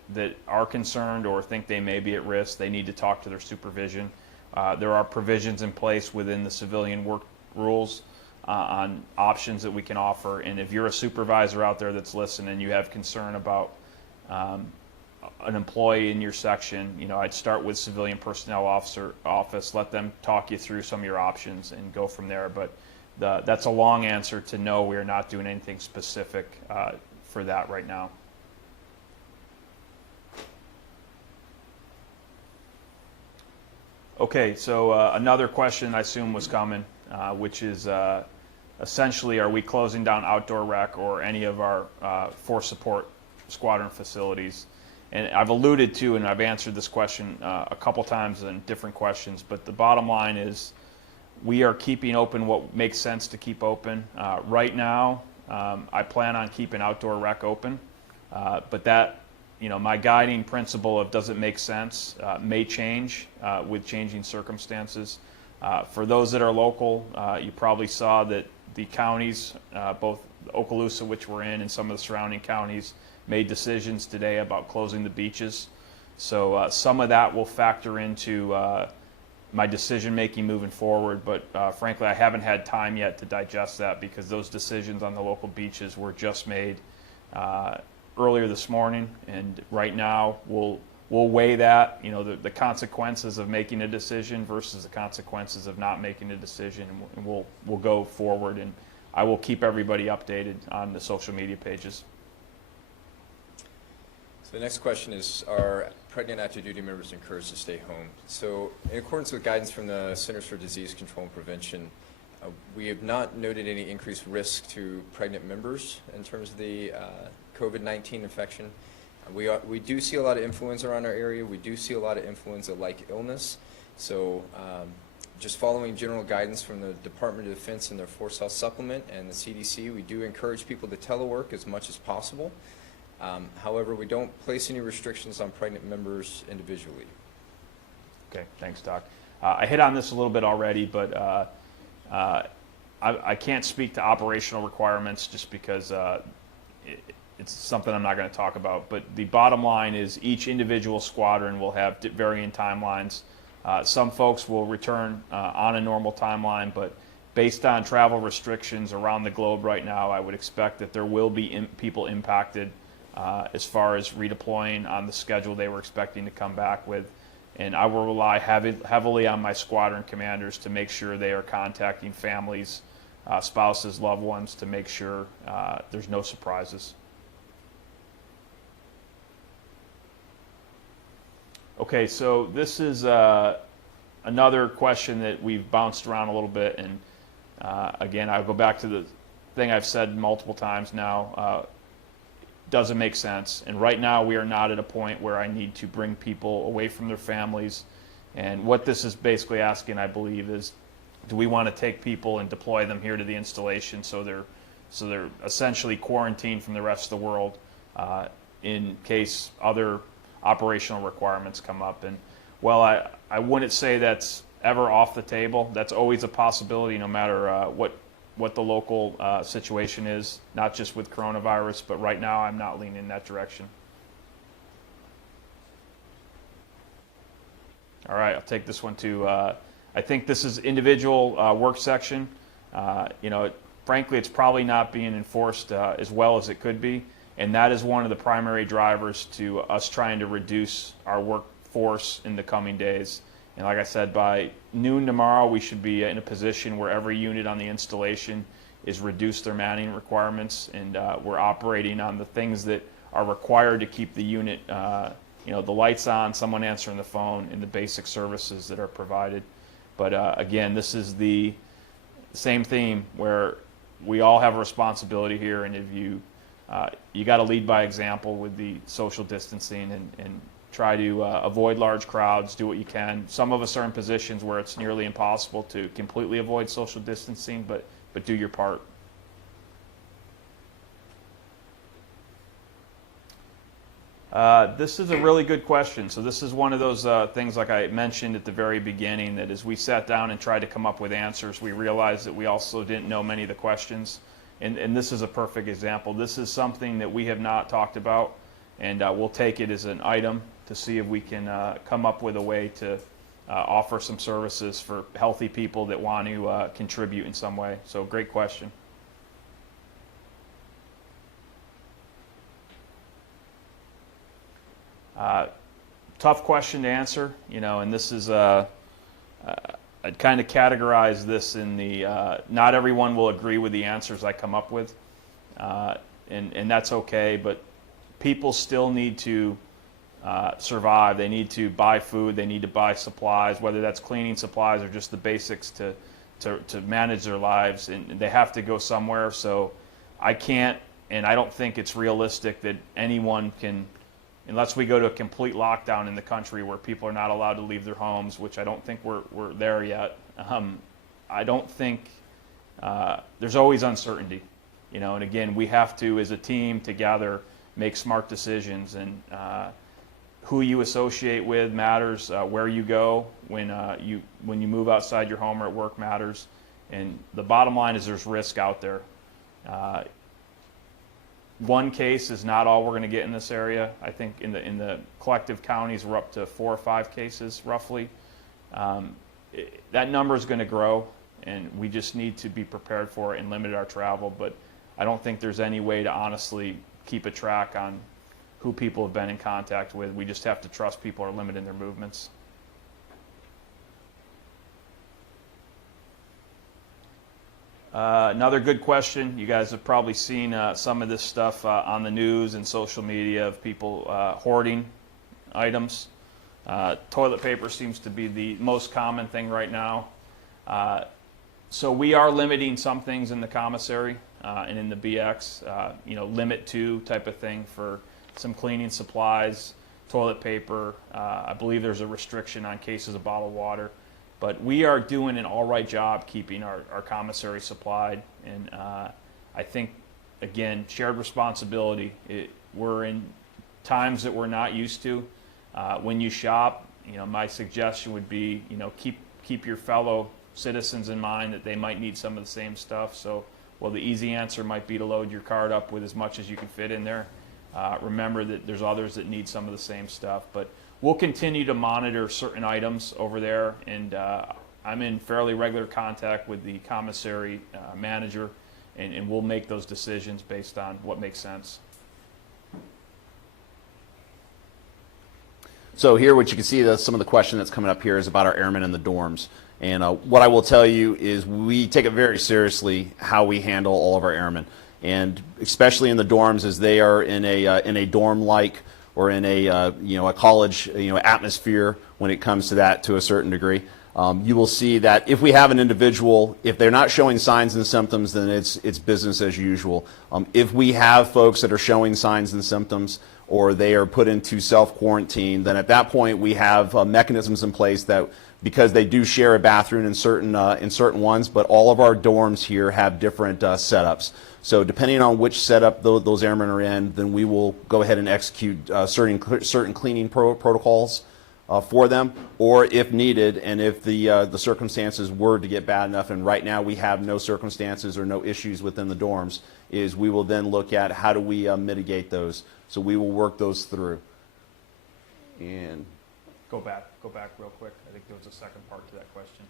are concerned or think they may be at risk, they need to talk to their supervision. There are provisions in place within the civilian work rules on options that we can offer, and if you're a supervisor out there that's listening and you have concern about an employee in your section, you know, I'd start with civilian personnel office, let them talk you through some of your options and go from there. But that's a long answer to no, we're not doing anything specific for that right now. Okay, so another question I assume was coming, which is essentially, are we closing down outdoor rec or any of our force support squadron facilities? And I've alluded to, and I've answered this question a couple times in different questions, but the bottom line is we are keeping open what makes sense to keep open. Right now, I plan on keeping outdoor rec open, but that, you know, my guiding principle of does it make sense may change with changing circumstances. For those that are local, you probably saw that the counties, both Okaloosa, which we're in, and some of the surrounding counties, made decisions today about closing the beaches. So some of that will factor into my decision making moving forward, but frankly I haven't had time yet to digest that because those decisions on the local beaches were just made earlier this morning, and right now we'll weigh that, you know, the consequences of making a decision versus the consequences of not making a decision, and we'll go forward, and I will keep everybody updated on the social media pages. So the next question is, are pregnant active duty members encouraged to stay home? So in accordance with guidance from the Centers for Disease Control and Prevention, we have not noted any increased risk to pregnant members in terms of the COVID-19 infection. We do see a lot of influenza around our area. We do see a lot of influenza-like illness. So just following general guidance from the Department of Defense and their Force Health Supplement and the CDC, we do encourage people to telework as much as possible. However, we don't place any restrictions on pregnant members individually. Okay, thanks, Doc. I hit on this a little bit already, but I can't speak to operational requirements just because it's something I'm not going to talk about. But the bottom line is each individual squadron will have varying timelines. Some folks will return on a normal timeline, but based on travel restrictions around the globe right now, I would expect that there will be people impacted as far as redeploying on the schedule they were expecting to come back with. And I will rely heavily on my squadron commanders to make sure they are contacting families, spouses, loved ones, to make sure there's no surprises. Okay, so this is another question that we've bounced around a little bit, and again, I'll go back to the thing I've said multiple times now. Doesn't make sense, and right now we are not at a point where I need to bring people away from their families. And what this is basically asking, I believe, is do we want to take people and deploy them here to the installation so they're essentially quarantined from the rest of the world in case other operational requirements come up? And well, I wouldn't say that's ever off the table. That's always a possibility, no matter what the local situation is, not just with coronavirus, but right now I'm not leaning in that direction. All right, I'll take this one too. I think this is individual work section. Frankly, it's probably not being enforced as well as it could be, and that is one of the primary drivers to us trying to reduce our workforce in the coming days. And like I said, by noon tomorrow, we should be in a position where every unit on the installation is reduced their manning requirements, and we're operating on the things that are required to keep the unit, the lights on, someone answering the phone, and the basic services that are provided. But again, this is the same theme where we all have a responsibility here, and if you got to lead by example with the social distancing and try to avoid large crowds, do what you can. Some of us are in positions where it's nearly impossible to completely avoid social distancing, but do your part. This is a really good question. So this is one of those things, like I mentioned at the very beginning, that as we sat down and tried to come up with answers, we realized that we also didn't know many of the questions. And this is a perfect example. This is something that we have not talked about, and we'll take it as an item to see if we can come up with a way to offer some services for healthy people that want to contribute in some way. So great question. Tough question to answer, and this is I'd kind of categorize this in the not everyone will agree with the answers I come up with, and that's okay, but people still need to survive. They need to buy food, they need to buy supplies, whether that's cleaning supplies or just the basics to manage their lives, and they have to go somewhere. So I can't, and I don't think it's realistic that anyone can, unless we go to a complete lockdown in the country where people are not allowed to leave their homes, which I don't think we're there yet. I don't think, there's always uncertainty, and again, we have to, as a team together, make smart decisions, and who you associate with matters, where you go when you move outside your home or at work matters, and the bottom line is there's risk out there. One case is not all we're going to get in this area. I think in the collective counties we're up to 4 or 5 cases roughly. That number is going to grow, and we just need to be prepared for it and limit our travel. But I don't think there's any way to honestly keep a track on who people have been in contact with. We just have to trust people are limiting their movements. Another good question. You guys have probably seen some of this stuff on the news and social media of people hoarding items. Toilet paper seems to be the most common thing right now. So we are limiting some things in the commissary and in the BX, limit to type of thing for some cleaning supplies, toilet paper. I believe there's a restriction on cases of bottled water. But we are doing an all right job keeping our commissary supplied. And I think, again, shared responsibility. We're in times that we're not used to. When you shop, my suggestion would be, keep your fellow citizens in mind that they might need some of the same stuff. So, the easy answer might be to load your cart up with as much as you can fit in there. Remember that there's others that need some of the same stuff. But we'll continue to monitor certain items over there, and I'm in fairly regular contact with the commissary manager, and we'll make those decisions based on what makes sense. So here, what you can see, some of the question that's coming up here is about our airmen in the dorms. And what I will tell you is we take it very seriously how we handle all of our airmen, and especially in the dorms, as they are in a dorm-like or in a college atmosphere when it comes to that to a certain degree. You will see that if we have an individual, if they're not showing signs and symptoms, then it's business as usual. If we have folks that are showing signs and symptoms, or they are put into self-quarantine, then at that point we have mechanisms in place that, because they do share a bathroom in certain ones, but all of our dorms here have different setups. So depending on which setup those airmen are in, then we will go ahead and execute certain cleaning protocols for them, or if needed, and if the circumstances were to get bad enough, and right now we have no circumstances or no issues within the dorms, is we will then look at how do we mitigate those. So we will work those through. And Go back real quick. I think there was a second part to that question.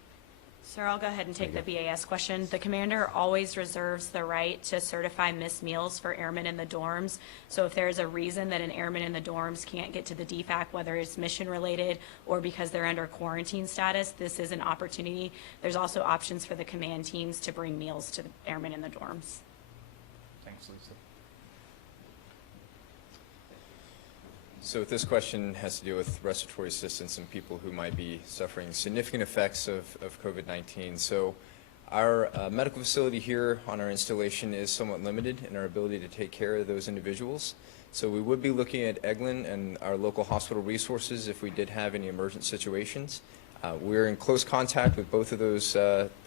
Sir, I'll go ahead and take the BAS question. The commander always reserves the right to certify missed meals for airmen in the dorms. So if there's a reason that an airman in the dorms can't get to the DFAC, whether it's mission related or because they're under quarantine status, this is an opportunity. There's also options for the command teams to bring meals to the airmen in the dorms. Thanks, Lisa. So this question has to do with respiratory assistance and people who might be suffering significant effects of COVID-19. So our medical facility here on our installation is somewhat limited in our ability to take care of those individuals. So we would be looking at Eglin and our local hospital resources if we did have any emergent situations. We're in close contact with both of those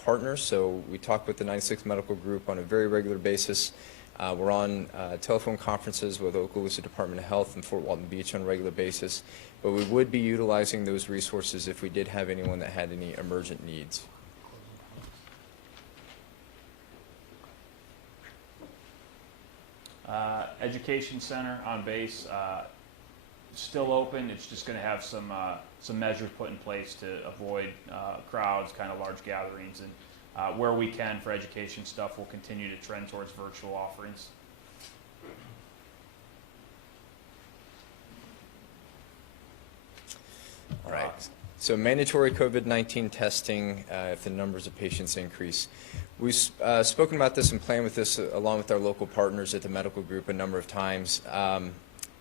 partners, so we talk with the 96th Medical Group on a very regular basis. We're on telephone conferences with Okaloosa Department of Health and Fort Walton Beach on a regular basis, but we would be utilizing those resources if we did have anyone that had any emergent needs. Education Center on base, still open. It's just going to have some measures put in place to avoid crowds, kind of large gatherings, and where we can for education stuff, we'll continue to trend towards virtual offerings. All right. So mandatory COVID-19 testing if the numbers of patients increase. We've spoken about this and planned with this along with our local partners at the medical group a number of times.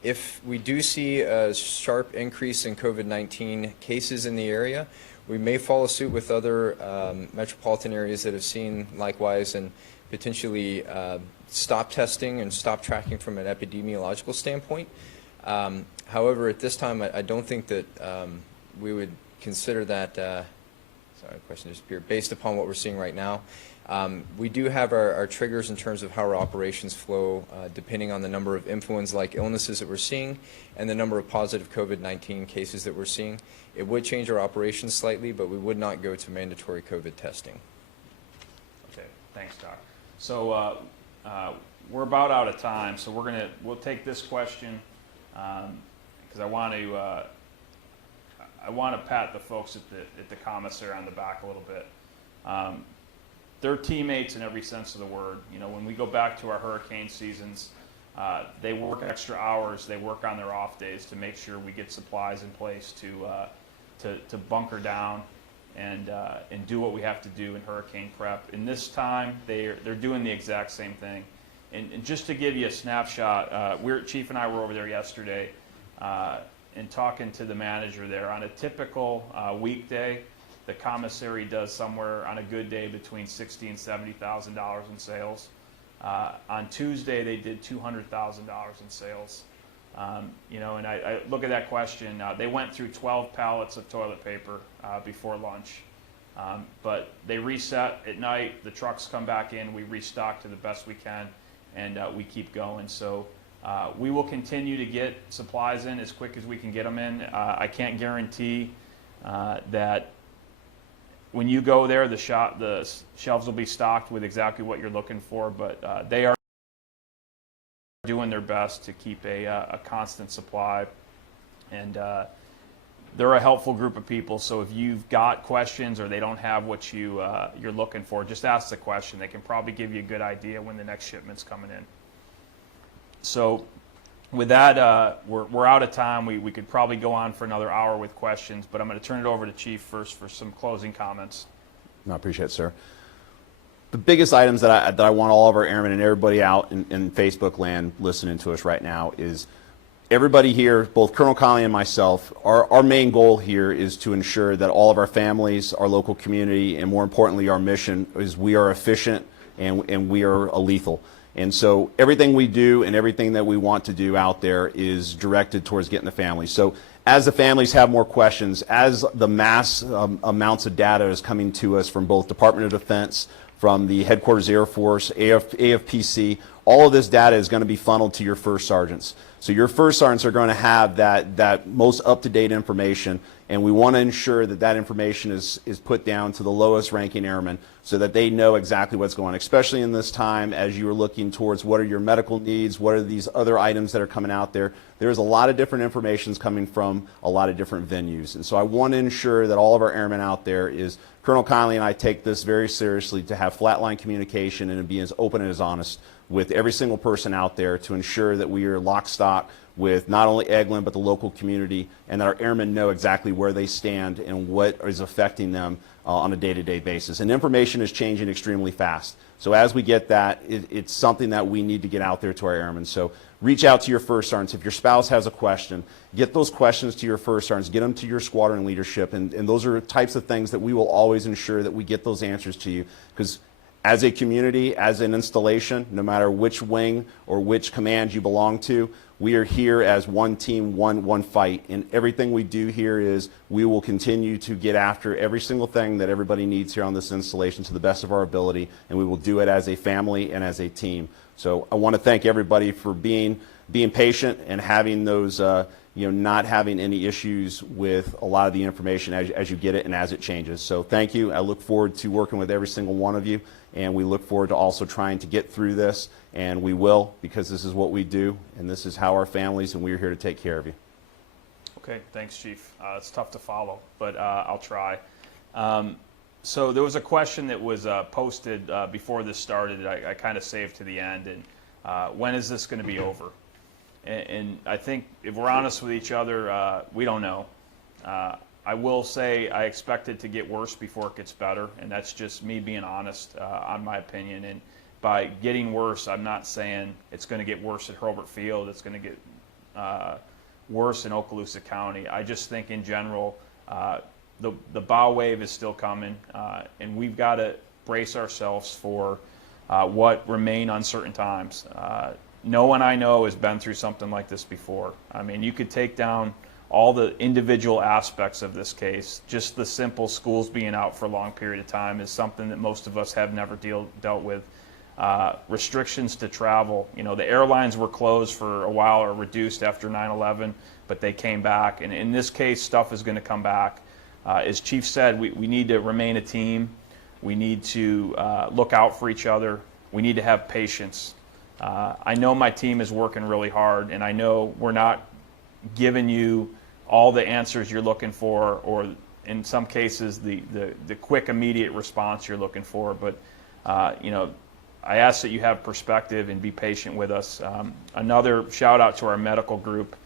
If we do see a sharp increase in COVID-19 cases in the area, we may follow suit with other metropolitan areas that have seen likewise and potentially stop testing and stop tracking from an epidemiological standpoint. However, at this time, I don't think that we would consider that, sorry, the question disappeared, based upon what we're seeing right now. We do have our triggers in terms of how our operations flow depending on the number of influenza-like illnesses that we're seeing and the number of positive COVID-19 cases that we're seeing. It would change our operations slightly, but we would not go to mandatory COVID testing. Okay, thanks, Doc. So we're about out of time, so we'll take this question because I want to pat the folks at the commissary on the back a little bit. They're teammates in every sense of the word. You know, when we go back to our hurricane seasons, they work extra hours. They work on their off days to make sure we get supplies in place to bunker down and do what we have to do in hurricane prep. In this time, they're doing the exact same thing. And just to give you a snapshot, Chief and I were over there yesterday and talking to the manager there. On a typical weekday, the commissary does somewhere on a good day between $60,000 and $70,000 in sales. On Tuesday, they did $200,000 in sales. You know, and I look at that question. They went through 12 pallets of toilet paper before lunch, but they reset at night. The trucks come back in. We restock to the best we can, and we keep going. So we will continue to get supplies in as quick as we can get them in. I can't guarantee that when you go there, the shelves will be stocked with exactly what you're looking for, but they are doing their best to keep a constant supply. And they're a helpful group of people, so if you've got questions or they don't have what you're looking for, just ask the question. They can probably give you a good idea when the next shipment's coming in. So with that, we're out of time. We could probably go on for another hour with questions, but I'm going to turn it over to Chief first for some closing comments. I appreciate it, sir. The biggest items that I want all of our airmen and everybody out in Facebook land listening to us right now is everybody here, both Colonel Conley and myself, our main goal here is to ensure that all of our families, our local community, and more importantly our mission is we are efficient and we are lethal. And so everything we do and everything that we want to do out there is directed towards getting the families. So as the families have more questions, as the mass amounts of data is coming to us from both Department of Defense, from the Headquarters Air Force, AFPC, all of this data is going to be funneled to your first sergeants. So your first sergeants are going to have that most up-to-date information, and we want to ensure that that information is put down to the lowest ranking airmen so that they know exactly what's going on, especially in this time as you are looking towards what are your medical needs, what are these other items that are coming out there. There's a lot of different information coming from a lot of different venues. And so I want to ensure that all of our airmen out there is, Colonel Conley and I take this very seriously, to have flatline communication and to be as open and as honest with every single person out there to ensure that we are lock stock with not only Eglin but the local community, and that our airmen know exactly where they stand and what is affecting them on a day-to-day basis. And information is changing extremely fast. So as we get that, it's something that we need to get out there to our airmen. So reach out to your first sergeants. If your spouse has a question, get those questions to your first sergeants. Get them to your squadron leadership. And those are types of things that we will always ensure that we get those answers to you. Because as a community, as an installation, no matter which wing or which command you belong to, we are here as one team, one fight. And everything we do here is we will continue to get after every single thing that everybody needs here on this installation to the best of our ability, and we will do it as a family and as a team. So I want to thank everybody for being patient and having those, not having any issues with a lot of the information as you get it and as it changes. So thank you. I look forward to working with every single one of you, and we look forward to also trying to get through this, and we will, because this is what we do, and this is how our families, and we're here to take care of you. Okay, thanks, Chief. It's tough to follow, but I'll try. So there was a question that was posted before this started that I kind of saved to the end, and when is this going to be over? And I think if we're honest with each other, we don't know. I will say I expect it to get worse before it gets better, and that's just me being honest on my opinion. And by getting worse, I'm not saying it's going to get worse at Hurlburt Field. It's going to get worse in Okaloosa County. I just think in general, the bow wave is still coming, and we've got to brace ourselves for what remain uncertain times. No one I know has been through something like this before. I mean, you could take down all the individual aspects of this case. Just the simple schools being out for a long period of time is something that most of us have never dealt with. Restrictions to travel. You know, the airlines were closed for a while or reduced after 9/11, but they came back. And in this case, stuff is going to come back. As Chief said, we need to remain a team. We need to look out for each other. We need to have patience. I know my team is working really hard, and I know we're not giving you all the answers you're looking for, or in some cases the quick immediate response you're looking for, but I ask that you have perspective and be patient with us. Another shout out to our medical group.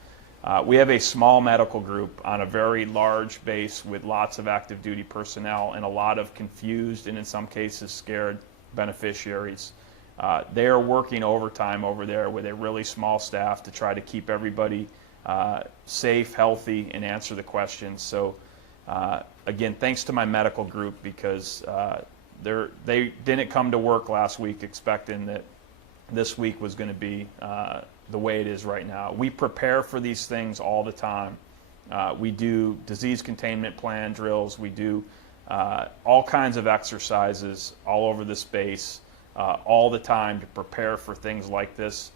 We have a small medical group on a very large base with lots of active duty personnel and a lot of confused and in some cases scared beneficiaries. They are working overtime over there with a really small staff to try to keep everybody safe, healthy, and answer the questions. So again, thanks to my medical group, because they didn't come to work last week expecting that this week was going to be the way it is right now. We prepare for these things all the time. We do disease containment plan drills. We do all kinds of exercises all over the space all the time to prepare for things like this.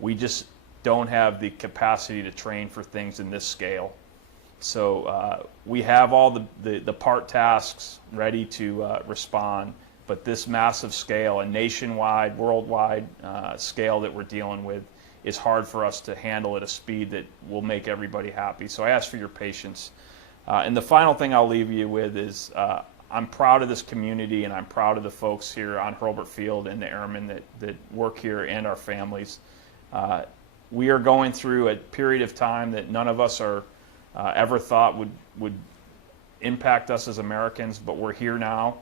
We just don't have the capacity to train for things in this scale. So we have all the part tasks ready to respond, but this massive scale, a nationwide, worldwide scale that we're dealing with, is hard for us to handle at a speed that will make everybody happy. So I ask for your patience. And the final thing I'll leave you with is I'm proud of this community, and I'm proud of the folks here on Hurlburt Field and the airmen that work here and our families. We are going through a period of time that none of us are ever thought would impact us as Americans, but we're here now.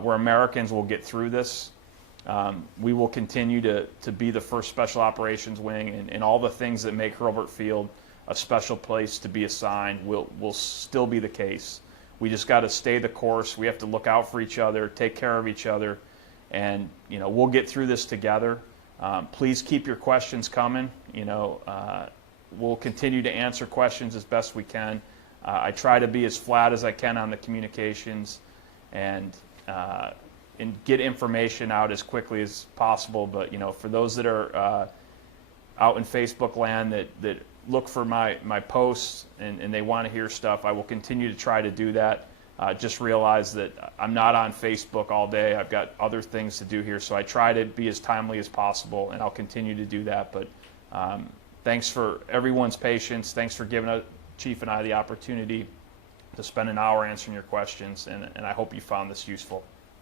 We're Americans. We'll get through this. We will continue to be the first Special Operations Wing, and all the things that make Hurlburt Field a special place to be assigned will still be the case. We just got to stay the course. We have to look out for each other, take care of each other, and we'll get through this together. Please keep your questions coming. We'll continue to answer questions as best we can. I try to be as flat as I can on the communications, and and get information out as quickly as possible. But for those that are out in Facebook land that look for my posts and they want to hear stuff, I will continue to try to do that. Just realize that I'm not on Facebook all day. I've got other things to do here, so I try to be as timely as possible, and I'll continue to do that. But thanks for everyone's patience. Thanks for giving Chief and I the opportunity to spend an hour answering your questions, and I hope you found this useful.